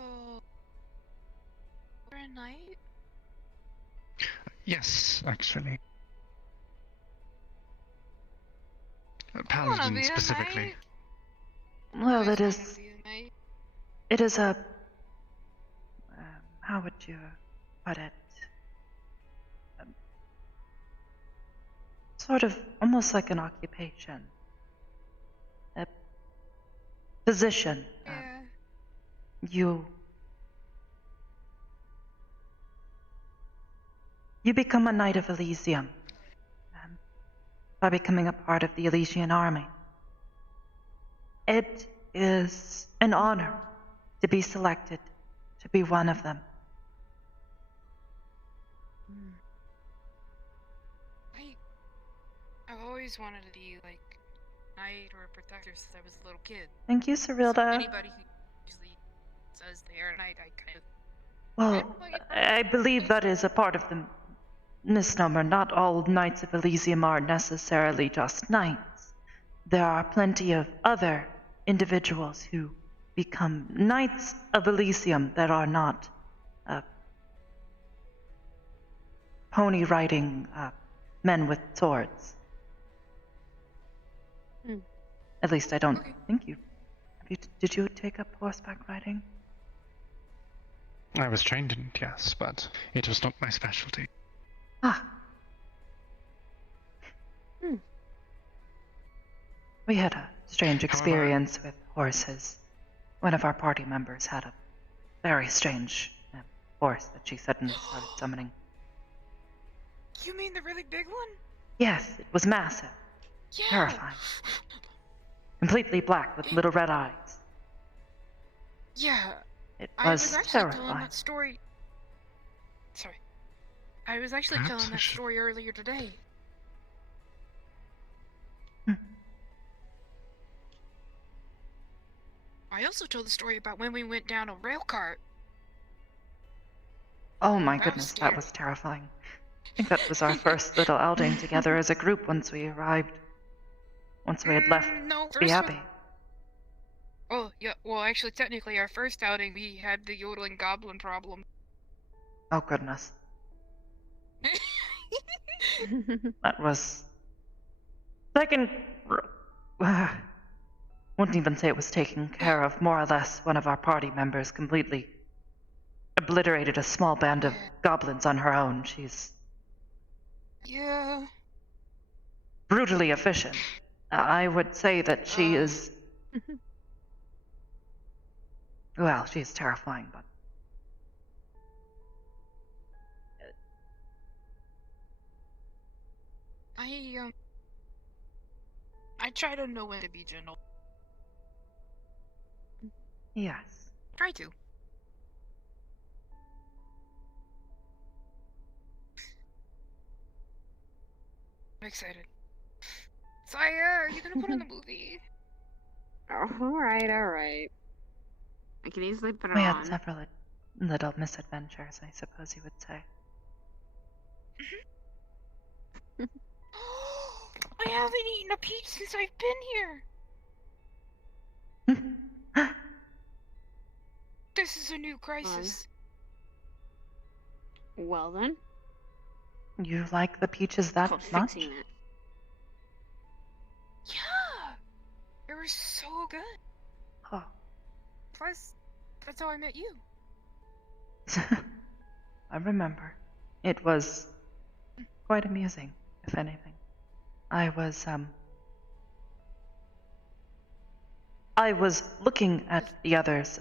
for a night? Yes, actually. I wanna Paladin be a specifically. knight. Well, Always it wanna is. be a knight. It is a. How would you put it? Sort of almost like an occupation, a position. Yeah. You You become a Knight of Elysium by becoming a part of the Elysian army. It is an honor to be selected to be one of them. I've always wanted to be like knight or a protector since I was a little kid. Thank you, So Cyrilda. anybody who usually says they are a knight, I kind of. Well, I believe that is a part of the misnomer. Not all Knights of Elysium are necessarily just knights. There are plenty of other individuals who become Knights of Elysium that are not pony riding men with swords. At least I don't think you. Did you take up horseback riding? I was trained in it, yes, but it was not my specialty. Ah. We had a strange experience with horses. One of our party members had a very strange horse that she suddenly started summoning. You mean the really big one? Yes, it was massive. Yeah. Terrifying. Completely black with little red eyes. Yeah. It I was was actually telling terrifying. that story. Sorry. I was actually Perhaps telling I that should- story earlier today. I also told the story about when we went down a rail cart. Oh my That was goodness, that scary. was terrifying. I think that was our first little outing together as a group once we arrived. Once we had left No, the first Abbey. one. Oh, yeah. Well, actually, technically, our first outing, we had the yodeling goblin problem. Oh goodness. That was... Second... Wouldn't even say it was taken care of. More or less, one of our party members completely obliterated a small band of goblins on her own. She's Yeah. brutally efficient. I would say that she is... Well, she's terrifying, but... I try to know when to be gentle. Yes. Try to. I'm excited. Sire, are you gonna put on the movie? Alright. I can easily put it We had on. several little misadventures, I suppose you would say. I haven't eaten a peach since I've been here. This is a new crisis. Well then. You like the peaches that Called much? fixing it. Yeah, they were so good. Oh. Plus, that's how I met you. I remember. It was quite amusing, if anything. I was looking at the others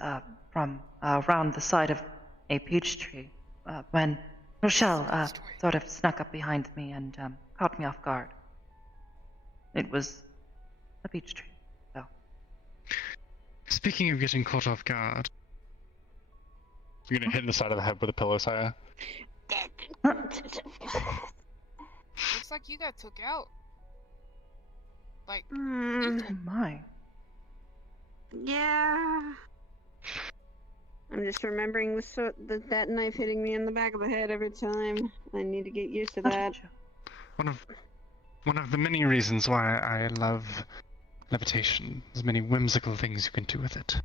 from around the side of a peach tree when Rochelle sort of snuck up behind me and caught me off guard. It was a peach tree, so. Speaking of getting caught off guard, you're gonna hit in the side of the head with a pillow, Sire. Looks like you got took out. Like, Oh my. Yeah. I'm just remembering that knife hitting me in the back of the head every time. I need to get used to that. One of the many reasons why I love levitation. There's many whimsical things you can do with it.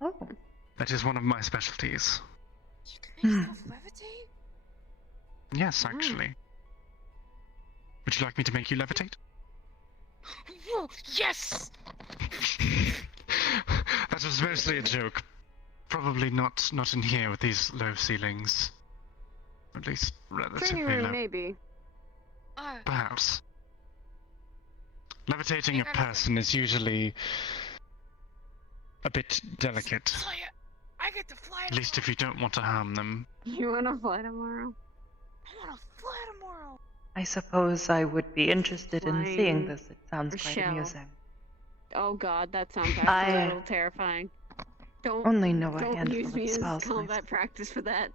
Oh. That is one of my specialties. you can make stuff levitate? Yes, actually. Would you like me to make you levitate? Whoa, yes! That was mostly a joke. Probably not in here with these low ceilings. At least relatively Training room, low. maybe. Perhaps. Levitating a gotta- person is usually a bit delicate. Fly it. I get to fly At least if you don't want to harm them. You wanna fly tomorrow? I want to fly tomorrow. I suppose I would be interested in seeing Flying this. It sounds quite Rochelle. amusing. Oh god, that sounds actually a little terrifying. Don't Only know a don't handful use of me as spells combat myself. practice for that.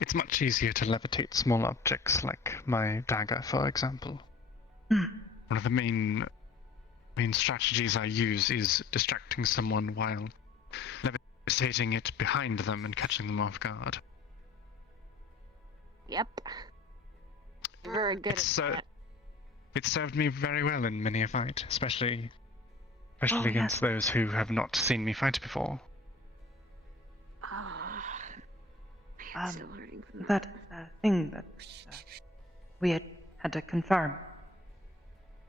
It's much easier to levitate small objects like my dagger, for example. Hmm. One of the main strategies I use is distracting someone while levitating it behind them and catching them off guard. Yep. Very good It's at that. It served me very well in many a fight, especially Oh, against yes. those who have not seen me fight before. Still learning from That thing that we had to confirm.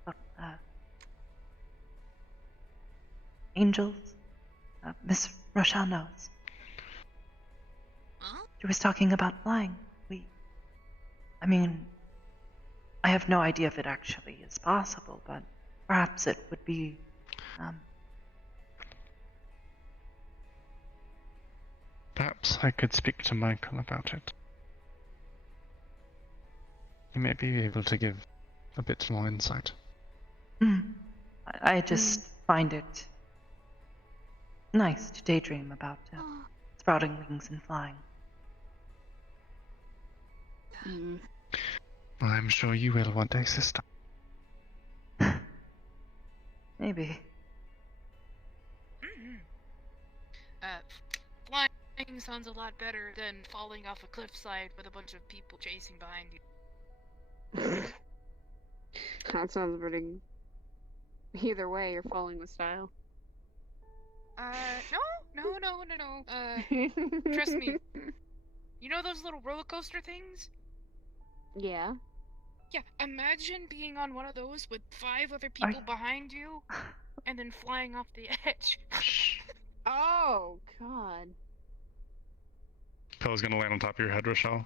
But, angels? Miss Rochelle knows. Huh? She was talking about flying. I have no idea if it actually is possible, but perhaps it would be, Perhaps I could speak to Michael about it. He may be able to give a bit more insight. I just find it nice to daydream about sprouting wings and flying. Well, I'm sure you will one day, sister. Maybe. Flying sounds a lot better than falling off a cliffside with a bunch of people chasing behind you. That sounds pretty. Either way, you're falling with style. No. Trust me. You know those little roller coaster things? Yeah. Yeah, imagine being on one of those with 5 other people behind you, and then flying off the edge. Oh god. Pillow's gonna land on top of your head, Rochelle.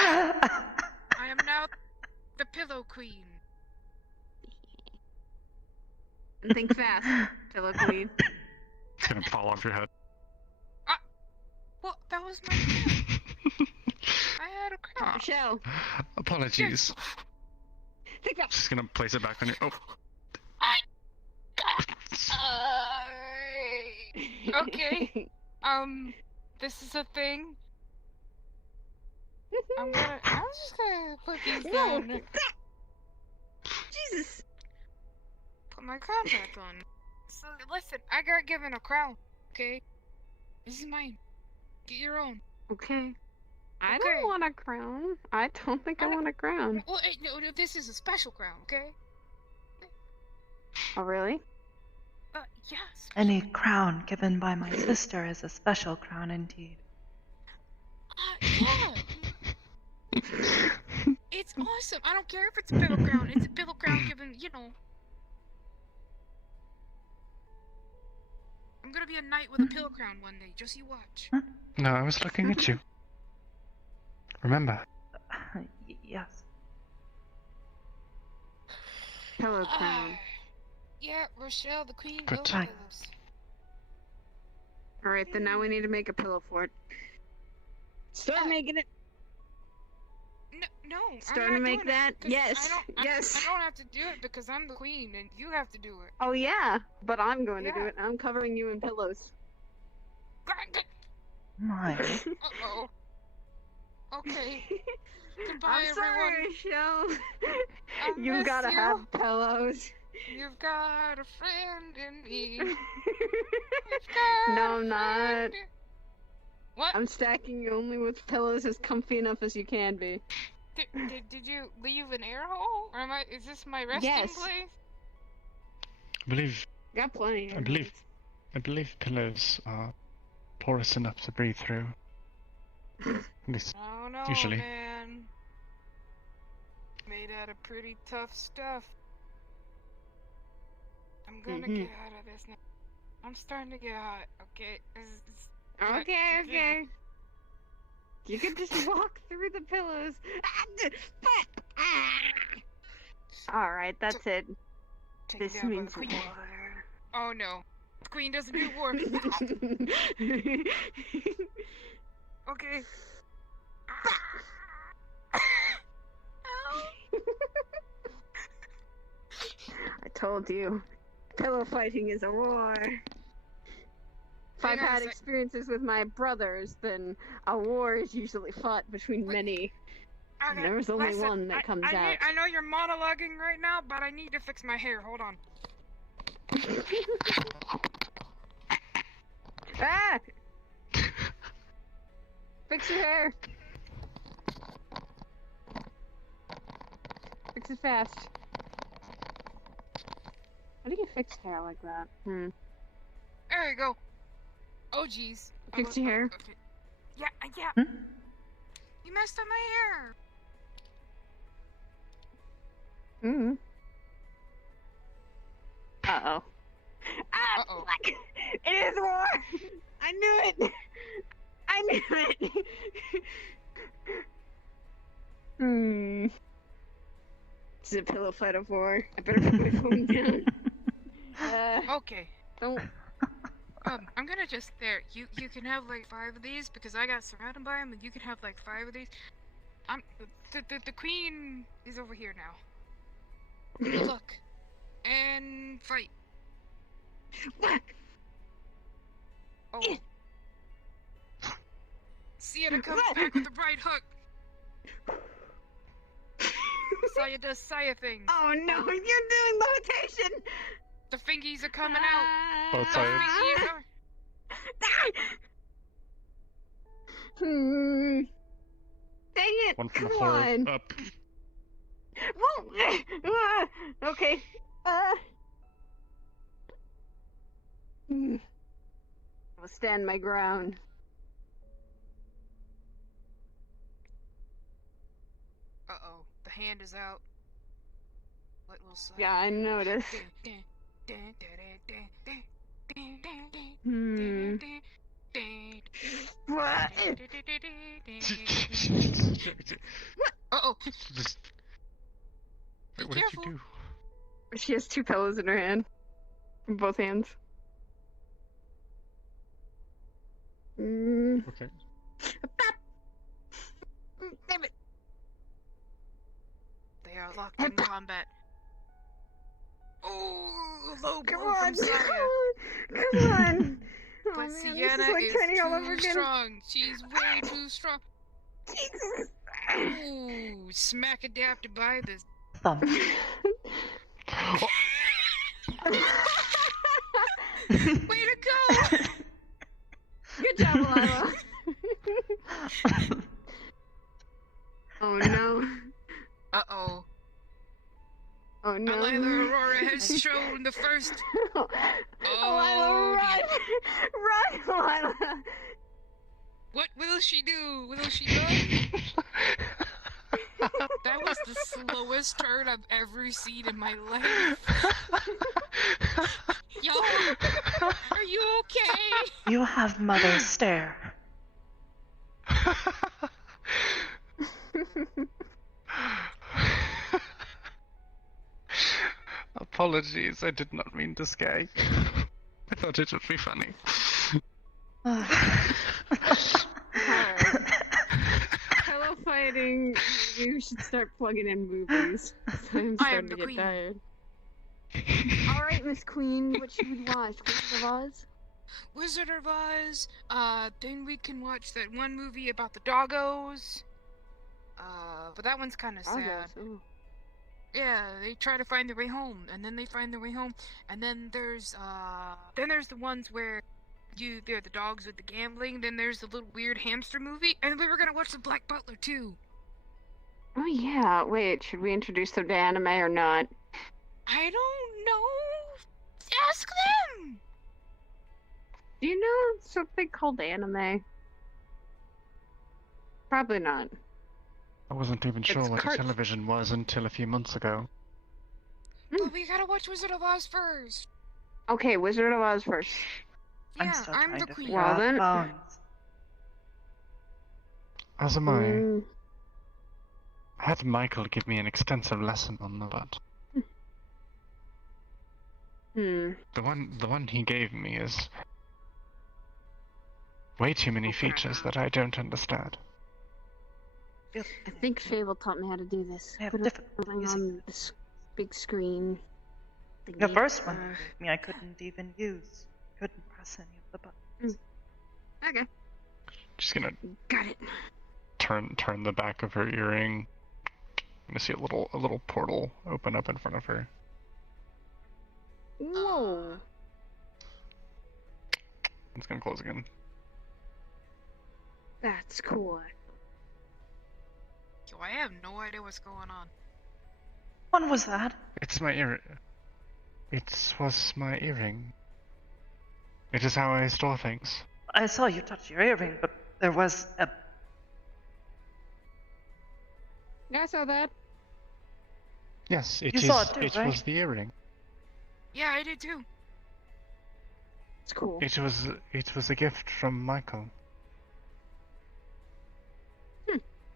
I am now the Pillow Queen. Think fast, Pillow Queen. It's gonna fall off your head. Well, that was my crown. I had a crown. Rochelle. Apologies. Think fast. Just gonna place it back on your. Oh. Okay. This is a thing. I'm just gonna put these down. Jesus. Put my crown back on. So listen, I got given a crown. Okay. This is mine. Get your own. Okay. I Okay. don't want a crown. I don't think I want a crown. Well, no, this is a special crown. Okay. Oh, really? Yes. Any crown given by my sister is a special crown indeed. Yeah. It's awesome. I don't care if it's a pillow crown. It's a pillow crown given, I'm gonna be a knight with a pillow crown one day. Just you watch. No, I was looking at you. Remember. Yes. Pillow crown. Yeah, Rochelle, the queen Good. of pillows. Alright, then now we need to make a pillow fort. Start making it. No, Starting to make that? Yes. Yes. I don't have to do it because I'm the queen and you have to do it. Oh yeah, but I'm going to do Yeah. it. I'm covering you in pillows. My. Uh-oh. Okay. Goodbye, I'm sorry, everyone. Rochelle. I You miss gotta you. have pillows. You've got a friend in me. No, You've got I'm a not. friend. What? I'm stacking you only with pillows as comfy enough as you can be. Did you leave an air hole? Or is this my resting Yes. place? Got plenty. I believe pillows are porous enough to breathe through. At least Oh no, usually. man. Made out of pretty tough stuff. I'm gonna Mhm. get out of this now. I'm starting to get hot, okay? Okay. You can just walk through the pillows. Alright, that's it. Taken This down by means the queen. war. Oh no. the queen doesn't do war. Okay. I told you, pillow fighting is a war. If I've Hang on a had sec. experiences with my brothers, then a war is usually fought between many. Okay, There's only listen, one that comes I out. I know you're monologuing right now, but I need to fix my hair. Hold on. Ah! Fix your hair. Fix it fast. How do you fix hair like that? There you go. Oh jeez. Fix your hair. Okay. Yeah, yeah. Hmm? You messed up my hair. Mm. Uh-oh. Ah! Uh-oh. Fuck! It is war! I knew it! I knew it! This is a pillow fight of war. I better put my phone down. Okay. Don't... I'm gonna just there. You can have like 5 of these because I got surrounded by them, and you can have like 5 of these. The queen is over here now. Look, and fight. Oh. Sienna comes back with the right hook. Saya does Saya things. Oh no, you're doing levitation! The fingies are coming out. Both The sides. fingies are. Dang it! One from Come the floor on! up. Whoa! Okay. I'll stand my ground. Uh-oh, the hand is out. What will Saya Yeah, I do? noticed. What? Uh-oh. Just... Be Wait, what did careful. you do? She has 2 pillows in her hand. In both hands. Okay. Damn it! They are locked in combat. Oh, low Come blow on! from Saya. Come on! Oh, But man, this Sienna is like is training all over too again. strong. She's way too strong. Jesus! Ooh, smack adapted by the. Thump. Way to go! Good job, Alyla. Oh no. Uh-oh. Oh no. Alyla Aurora has shown the first. Alyla, run! Run, Alyla! What will she do? Will she run? That was the slowest turn I've ever seen in my life. Yo, are you okay? You have mother's stare. Apologies, I did not mean to scare you. I thought it would be funny. Pillow fighting. Maybe we should start plugging in movies. I'm I am starting the to get queen. tired. Alright, Miss Queen, what should we watch? Wizard of Oz? Wizard of Oz. Then we can watch that one movie about the doggos. But that one's kind of sad. Ooh. Yeah, they try to find their way home, and then they find their way home, and then there's the ones where they're the dogs with the gambling. Then there's the little weird hamster movie, and we were gonna watch the Black Butler too. Oh yeah, wait, should we introduce them to anime or not? I don't know. Ask them. Do you know something called anime? Probably not. I wasn't even sure It's what cart- a television was until a few months ago. But we gotta watch Wizard of Oz first. Okay, Wizard of Oz first. Yeah, I'm still I'm trying the to queen. figure Well, out then- bones. As am I. Mm, I had Michael give me an extensive lesson on that. Hmm. The one he gave me is way too many features that I don't understand. Yep. I think Fable taught me how to do this. I have Put difficulty something using on this big screen. The thingy. first one you gave me, I couldn't even use. Couldn't press any of the buttons. Okay. Just gonna Got it. turn the back of her earring. I'm gonna see a little portal open up in front of her. Whoa. It's gonna close again. That's cool. Yo, I have no idea what's going on. When was that? It's my ear. It was my earring. It is how I store things. I saw you touch your earring, but there was a. Yeah, I saw that. Yes, You saw it too, it right? was the earring. Yeah, I did too. It's cool. It was a gift from Michael.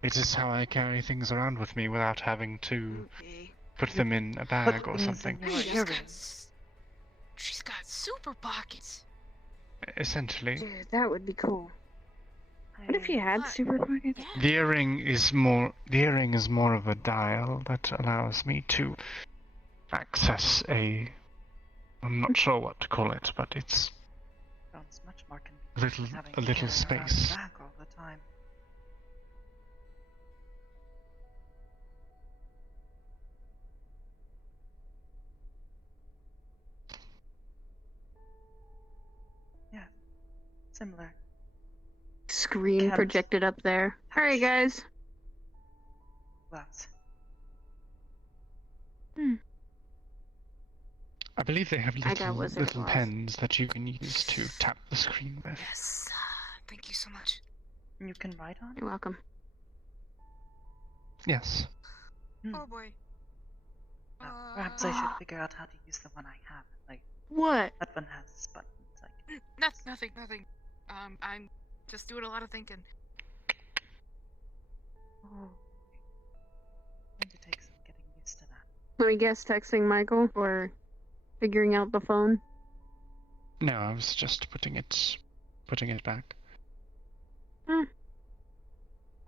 It is how I carry things around with me without having to Okay. put them in a bag or things something. in your earrings. She's got super pockets. Essentially, Dude, that would be cool. What if you had What? super pockets? Yeah. the earring is more of a dial that allows me to access I'm not sure what to call it, but it's Sounds much more convenient than having a to little carry around space. your back all the time. Yeah, similar. Screen Can't projected up there. Alright, guys. Glass. I believe they have I got Wizard of little Oz. pens that you can use to tap the screen with. Yes. Thank you so much. You can write on it? You're welcome. Yes. Oh boy. Perhaps I should figure out how to use the one I have. Like, What? that one has buttons. Like, Nothing. I'm just doing a lot of thinking. oh. Going to take some getting used to that. Let me guess, texting Michael or figuring out the phone. No, I was just putting it back.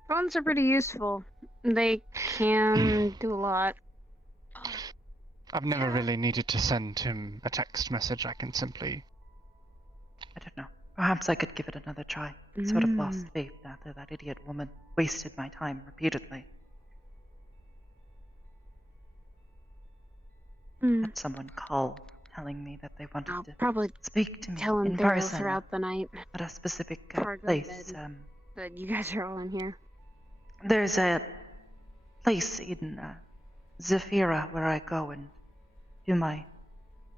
Phones are pretty useful. They can do a lot. I've never really needed to send him a text message. I can simply. I don't know. Perhaps I could give it another try. I sort of lost faith after that idiot woman wasted my time repeatedly. Had someone call telling me that they wanted I'll to probably speak to me tell him in thorough person throughout the night at a specific Before I go to place. bed. that you guys are all in here. There's a place in Zephyra where I go and do my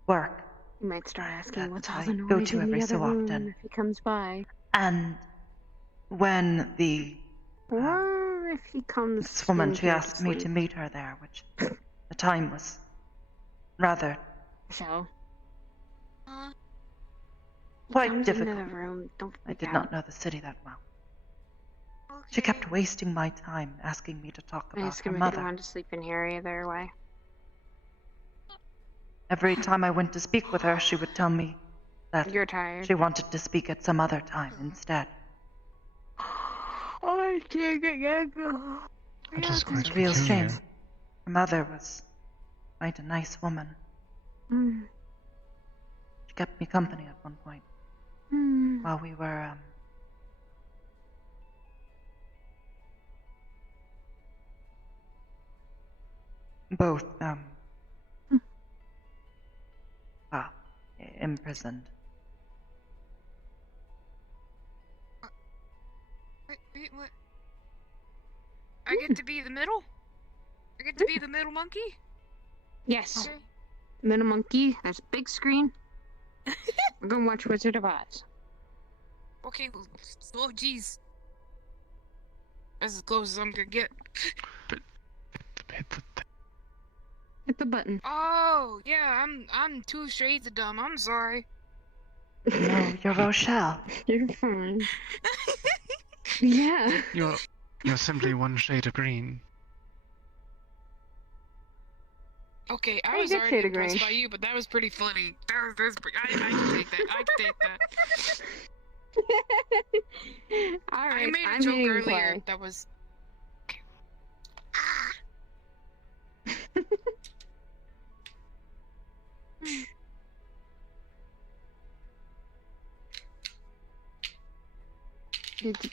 work. You might start asking That what's all I the go noise to in every the other so room often. if he comes by. And when the Or if he comes this woman, she into asked me to sleep. meet her there, which the time was rather So, he quite comes difficult. into the room. Don't I freak did out. not know the city that well. She kept wasting my time asking me to talk I about just her gonna make mother. want to sleep in here either way. Every time I went to speak with her, she would tell me that You're tired. she wanted to speak at some other time instead. I can't get go. That is quite It's a real peculiar. shame. Her mother was quite a nice woman. She kept me company at one point while we were both well, imprisoned. Wait, what? I get to be the middle? I get to be the middle monkey? Yes. Okay. Little monkey. There's a big screen. We're gonna watch Wizard of Oz. Okay, oh jeez. That's as close as I'm gonna get. Hit the button. Oh, yeah, I'm 2 shades of dumb. I'm sorry. No, you're Rochelle. You're fine. Yeah. You're simply one shade of green. Okay, I Hey, was good already shade of impressed green. by you, but that was pretty funny. That was I can take that. I can take that. All I right, made a I'm joke hitting earlier play. that was. It's